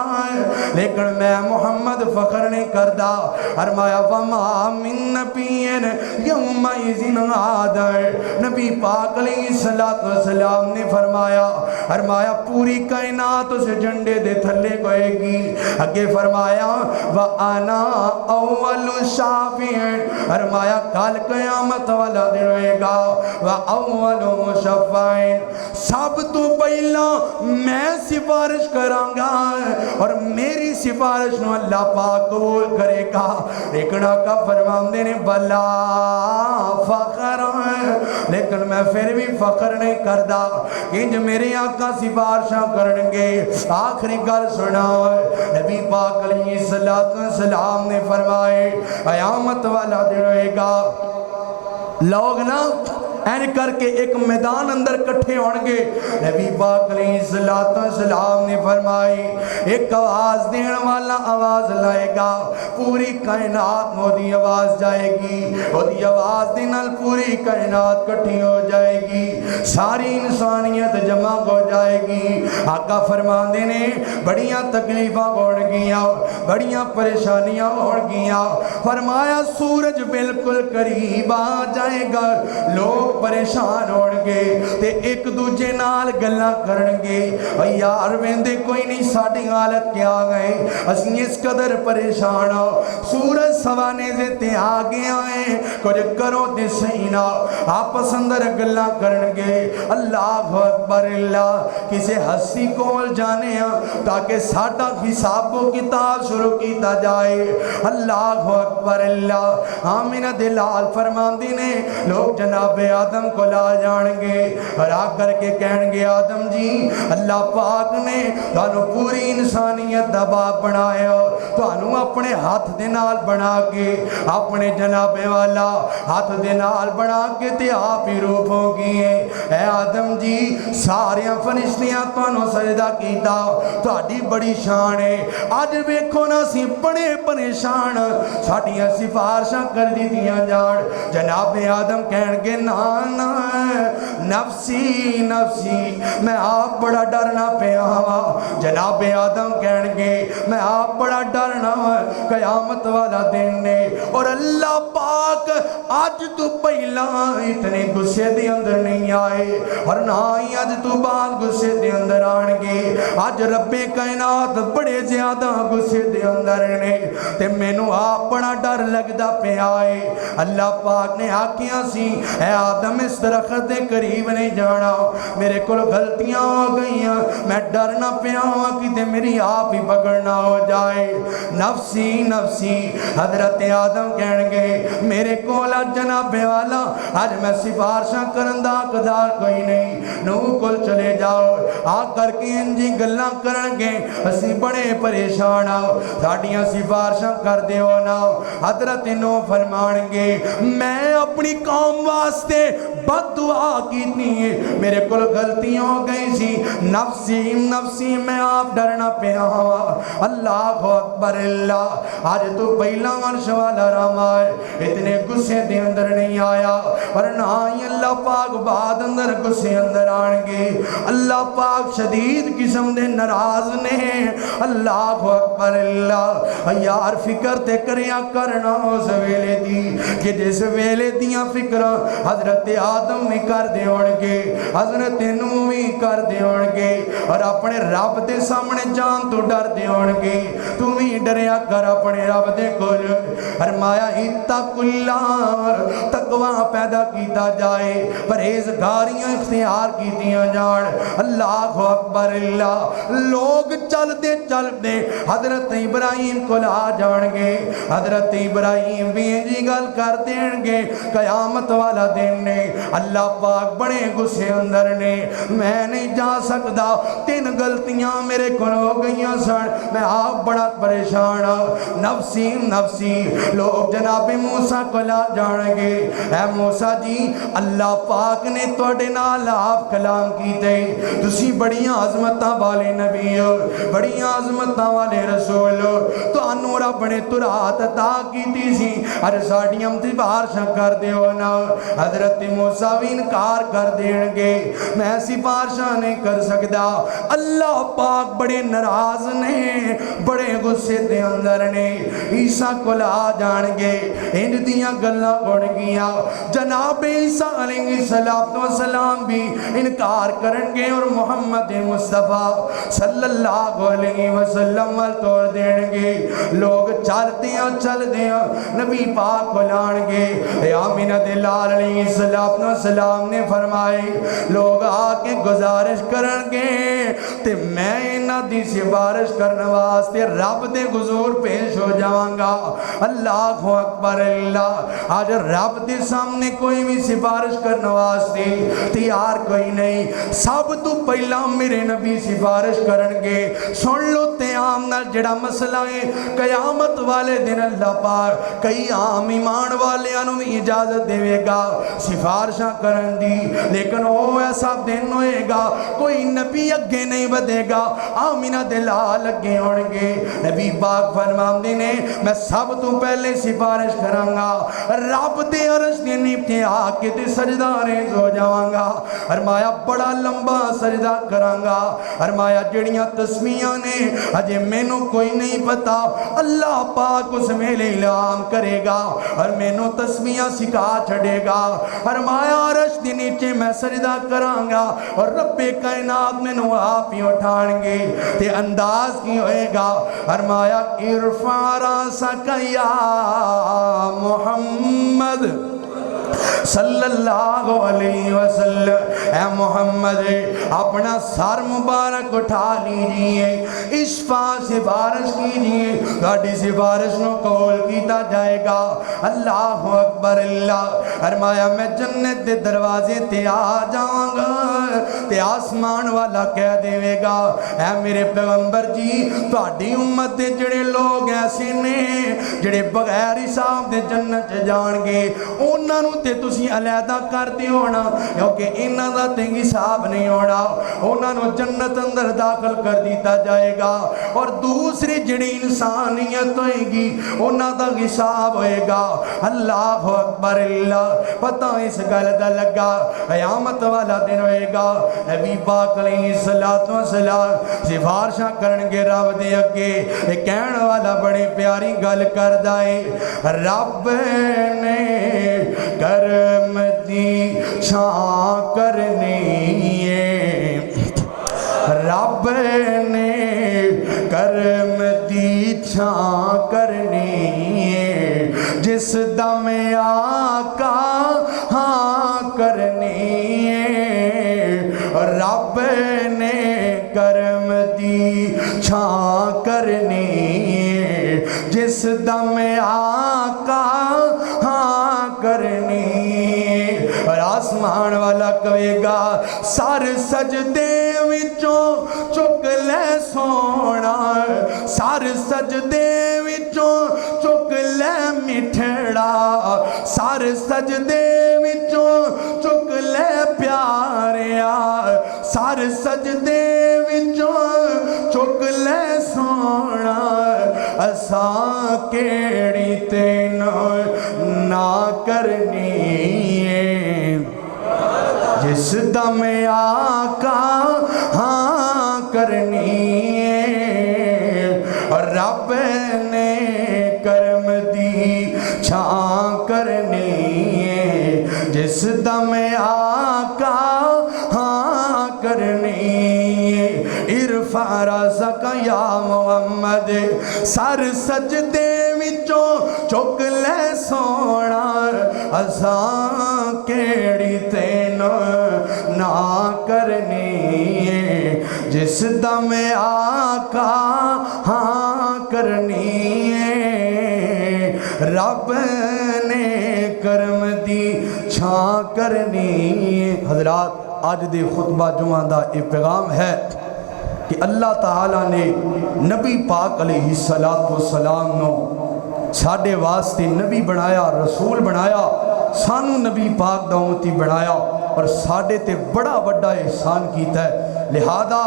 لیکن میں محمد فخر نہیں کردا۔ فرمایا وَمَا مِن نَبِيٍّ يَوْمَئِذٍ غَادِرٌ، نبی پاک علیہ السلام نے فرمایا پوری کائنات اس جھنڈے دے تھلے گئے گی۔ آگے فرمایا وَأَنَا أَوَّلُ شَافِعٍ، فرمایا کل قیامت والا دن ہوئے گا وَأَوَّلُ مُشَفَّعٍ، سب تو پہلا میں سفارش کرانگا اور میری سفارش نو اللہ پاک قبول کرے گا۔ لیکن آقا فرماندے نے بلا فخر، لیکن میں پھر بھی فخر نہیں کردا کہ میرے آقا سفارشاں کرنگے۔ آخری گل سنا نبی پاک علیہ السلام نے فرمائے قیامت والا دن ہوئے گا لوگ نا این کر کے ایک میدان اندر کٹھے ہونگے۔ نبی پاک علیہ السلام نے فرمائی ایک آواز دین والا آواز لائے گا، پوری کائنات مودی آواز جائے گی، مودی آواز دینال پوری کائنات کٹھی ہو جائے گی، ساری انسانیت جمع ہو جائے گی۔ آقا فرمان دینے بڑیاں تکلیفہ ہوڑ گیا، بڑیاں پریشانیاں ہوڑ گیا۔ فرمایا سورج بالکل قریب آ جائے گا، لوگ پریشان ہوڑگے تے ایک دوجے نال گلہ کرنگے یار ویندے کوئی نہیں ساڑھی حالت کیا گئے، اسنی اس قدر پریشان ہو، سورج سوانے سے تے آگے آئے کچھ کرو دے سینا آپس اندر گلہ کرنگے۔ اللہ اکبر اللہ، کسے ہستی کول جانے ہیں تاکہ ساڑھا حساب و کتاب شروع کیتا جائے۔ اللہ اکبر اللہ۔ آمینہ دلال فرمان دینے لوگ جناب آدم کو لا جانگے اور آ کر کے کہنگے آدم جی اللہ پاک نے تانو پوری انسانیت دا باپ بنائے ہو، تانو اپنے ہاتھ دینال بنا کے اپنے جناب والا ہاتھ دینال بنا کے تے آپ ہی روپ ہو گئے۔ اے آدم جی ساریاں فرشتیاں تانو سجدہ کیتا، تہاڈی بڑی شان ہے، آج ویکھو نا سی بڑے پریشان، ساڈیاں سفارشاں کر دی دیاں جان۔ جناب آدم کہنگے نانا نفسی نفسی، میں آپ بڑا ڈرنا پہ آوا۔ جناب آدم کہنگے میں آپ بڑا ڈرنا قیامت والا دن نے، اور اللہ پاک آج تو پہلا اتنے غصے دے اندر نہیں آئے اور نہ ہی آج تو بعد غصے دے اندر آنگے۔ آج رب کائنات بڑے زیادہ غصے دے اندر نے تے مینوں آپ بڑا ڈر لگدا پہ آئے۔ اللہ پاک نے آکھیاں سی اے آدم اس درخت دے قریب نہیں جانا، میرے کل غلطیاں ہو گئیاں، میں ڈرنا پیا ہوں کہ میری آپ ہی پکڑنا ہو جائے۔ نفسی نفسی، حضرت آدم کہنگے میرے کولا جناب والا آج میں سفارشاں کرندہ قدار کوئی نہیں، نو کل چلے جاؤ۔ آ کر کے انجی گلہ کرنگے اسی بڑے پریشان آؤ، ساڑیاں سفارشاں کر دے ہو نا۔ حضرت نو فرمانگے میں اپنی قوم واسطے بد دعا کیتنی ہے، میرے کل غلطی ہو گئی سی، نفسی نفسی میں آپ ڈرنا پہ آوا۔ اللہ اکبر اللہ۔ آج تو پہلا عرش والا رام آئے اتنے غصے دے اندر نہیں آیا، ورنہ ہی اللہ پاک بعد اندر گسے اندر آن گے اللہ پاک شدید قسم دے ناراض نے اللہ اکبر اللہ یار فکر تے کریا کرنا اس ویلے دی کہ جس ویلے دیاں فکرہ حضرت آدم بھی کر دے گے حضرت نوح بھی کر دے گے اور اپنے رب دے سامنے جان تو ڈر دے گے تو بھی ڈریا کر اپنے رب دے کول فرمایا اتق اللہ تقوی پیدا کیتا جائے پرہیزگاریاں اختیار کیتیاں جان اللہ اکبر اللہ لوگ چل دے حضرت ابراہیم کو لا جان گے حضرت ابراہیم بھی جی گل کر دیں گے قیامت والا دن نے اللہ پاک بڑے غصے اندر نے میں نہیں جا سکتا 3 غلطیاں میرے کو ہو گئیاں سن میں آپ بڑا پریشان نفسی نفسی لوگ جناب موسیٰ کو لا جان گے اے موسیٰ جی اللہ پاک نے توڑے نال آپ کلام کیتے تسی بڑیاں عظمتاں والے نبی بڑیاں عظمتاں والے رسول تو انو رب نے ترات عطا کیتی سی ہر ساڑیاں تی بارشاں کر دیو نا حضرت موسیٰ بھی انکار کر دیں گے میں ایسی بارشاں نہیں کر سکتا اللہ پاک بڑے ناراض نے بڑے غصے دے اندر نے عیسیٰ کو لا جان گے ان دیاں گلہ اڑ گیا جناب عیسیٰ علیہ السلام بھی انکار کریں گے اور محمد مصطفیٰ صلی اللہ علیہ وسلم توڑ دیں گے لوگ چل دیا نبی پاک کو لان گے آمینہ دلال علیہ السلام نے فرمائے لوگ آکے گزارش کریں گے تے میں انہ دی سفارش کرنے واسطے رب دے حضور پیش ہو جاؤں گا اللہ اکبر اللہ آج رب دے سامنے کوئی بھی سفارش کرنے واسطے تیار کوئی نہیں سب تو پہلا میرے نبی سفارش کریں گے سن لو تے عام نال جڑا مسئلہ ہے قیامت والے دن اللہ پاک کئی عام ایمان والے انہوں بھی اجازت دے گا سفارشاں کرن دی لیکن وہ ایسا دن ہوئے گا کوئی نبی اگے نہیں بدے گا آمینہ دلال اگے ہوڑ گے نبی پاک فرمان دینے میں سب تو پہلے سفارش کروں گا رب دے عرش دے نیپتے آکے تے سجدہ ریز ہو جاؤں گا فرمایا بڑا لمبا سجدہ کروں گا فرمایا جڑیاں تسمیاں نے اجے مینوں کوئی نہیں پتا اللہ پاک اس میں اعلان کرے گا اور مینوں تسمیاں سکھا چھڑے گا فرمایا عرش دے نیچے میں سجدہ کراں گا اور رب کائنات مینوں آپ ہی اٹھان گے تے انداز کی ہوئے گا فرمایا ارفع راسک یا محمد صلی اللہ علیہ وسلم اے محمد اپنا سر مبارک اٹھا لیجئے اشفا سفارش کیجئے گاڑی سفارش نو قول کیتا جائے گا اللہ اکبر اللہ فرمایا میں جنت دے دروازے تے آ جاؤں گا تے آسمان والا کہہ دے گا اے میرے پیغمبر جی تہاڈی امت دے جڑے لوگ ایسے نے جڑے بغیر حساب دے جنت جان گے انہاں نوں تے تسی علیحدہ کرتے ہونا کیونکہ انہاں دا تے حساب نہیں ہونا انہاں نوں جنت اندر داخل کر دیتا جائے گا اور دوسری جڑی انسانیت ہوئے گی انہاں دا حساب ہوئے گا اللہ اکبر اللہ پتہ اس گل دا لگا قیامت والا دن ہوئے گا نبی پاک علیہ السلام سفارشاں کرن گے رب دے اگے ایک کہن والا بڑی پیاری گل کر دائے رب نے کرم دی چھاں کرنی ہے رب نے کرم دی چھاں کرنی ہے جس دم آقا ہاں کرنی ہے رب نے کرم دی چھاں کرنی ہے جس دم آقا ہاں کرنی اور آسمان والا کہے گا سر سجدے وچوں چک لے سونا سر سجدے وچوں چک لے مٹھڑا سر سجدے وچوں چک لے پیاریا سر سجدے وچوں چک لے سونا اساں کیڑی تینوں نہ کرنی ہے جس دم آقا ہاں کرنی رب نے کرم دی چھاں کرنی جس دم آقا ہاں کرنی ارفع راسک یا محمد سر سجدے وچوں چک لے سونا اساں کیڑی تینوں نہ کرنی جس دم آقا ہاں کرنی رب نے کرم دی چھاں کرنی۔ حضرات آج دے خطبہ جمعہ دا یہ پیغام ہے کہ اللہ تعالیٰ نے نبی پاک علیہ السلام نو ساڑھے واسطے نبی بنایا، رسول بنایا، سانو نبی پاک دا امتی بنایا اور ساڑھے تے بڑا بڑا احسان کیتا ہے۔ لہذا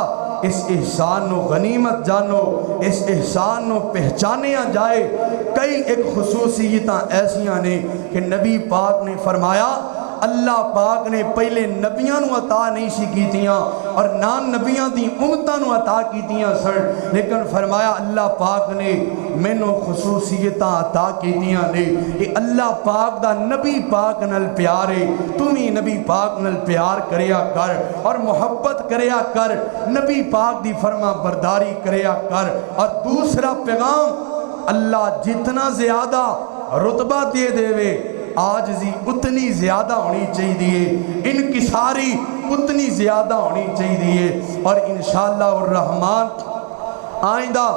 اس احسان نو غنیمت جانو، اس احسان نو پہچانیا جائے۔ کئی ایک خصوصیتاں ایسیاں نے کہ نبی پاک نے فرمایا اللہ پاک نے پہلے نبیاں نو عطا نہیں سی کیتیاں اور نہ نبیاں دی امتاں نو عطا کیتیاں سن، لیکن فرمایا اللہ پاک نے مینوں خصوصیتاں عطا کیتیاں نے کہ اللہ پاک دا نبی پاک نال پیار ہے، تم ہی نبی پاک نال پیار کریا کر اور محبت کریا کر، نبی پاک دی فرما برداری کریا کر۔ اور دوسرا پیغام، اللہ جتنا زیادہ رتبہ دے دے آجزی اتنی زیادہ ہونی چاہیے، انکساری اتنی زیادہ ہونی چاہیے۔ اور انشاءاللہ الرحمن آئندہ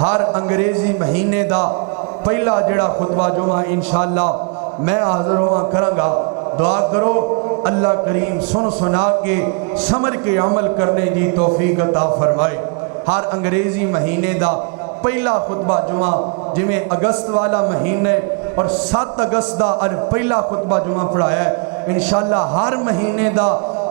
ہر انگریزی مہینے دا پہلا جڑا خطبہ جمعہ انشاءاللہ میں حاضر ہوا کروں گا۔ دعا کرو اللہ کریم سن سنا کے سمجھ کے عمل کرنے دی توفیق عطا فرمائے۔ ہر انگریزی مہینے دا پہلا خطبہ جمعہ جمیں اگست والا مہینے اور 7 اگست دا اور پہلا خطبہ جمعہ پڑھایا ہے۔ انشاءاللہ ہر مہینے دا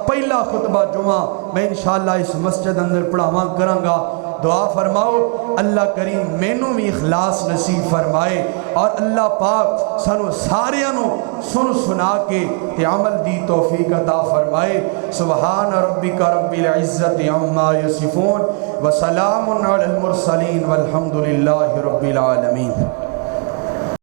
پہلا خطبہ جمعہ میں انشاءاللہ اس مسجد اندر پڑھاواں کروں گا۔ دعا فرماؤ اللہ کریم مینوں بھی اخلاص نصیب فرمائے اور اللہ پاک سانو ساریانو سن سنا کے عمل دی توفیق عطا فرمائے۔ سبحان ربک رب العزت عما یصفون وسلام علی المرسلین والحمد للہ رب العالمین۔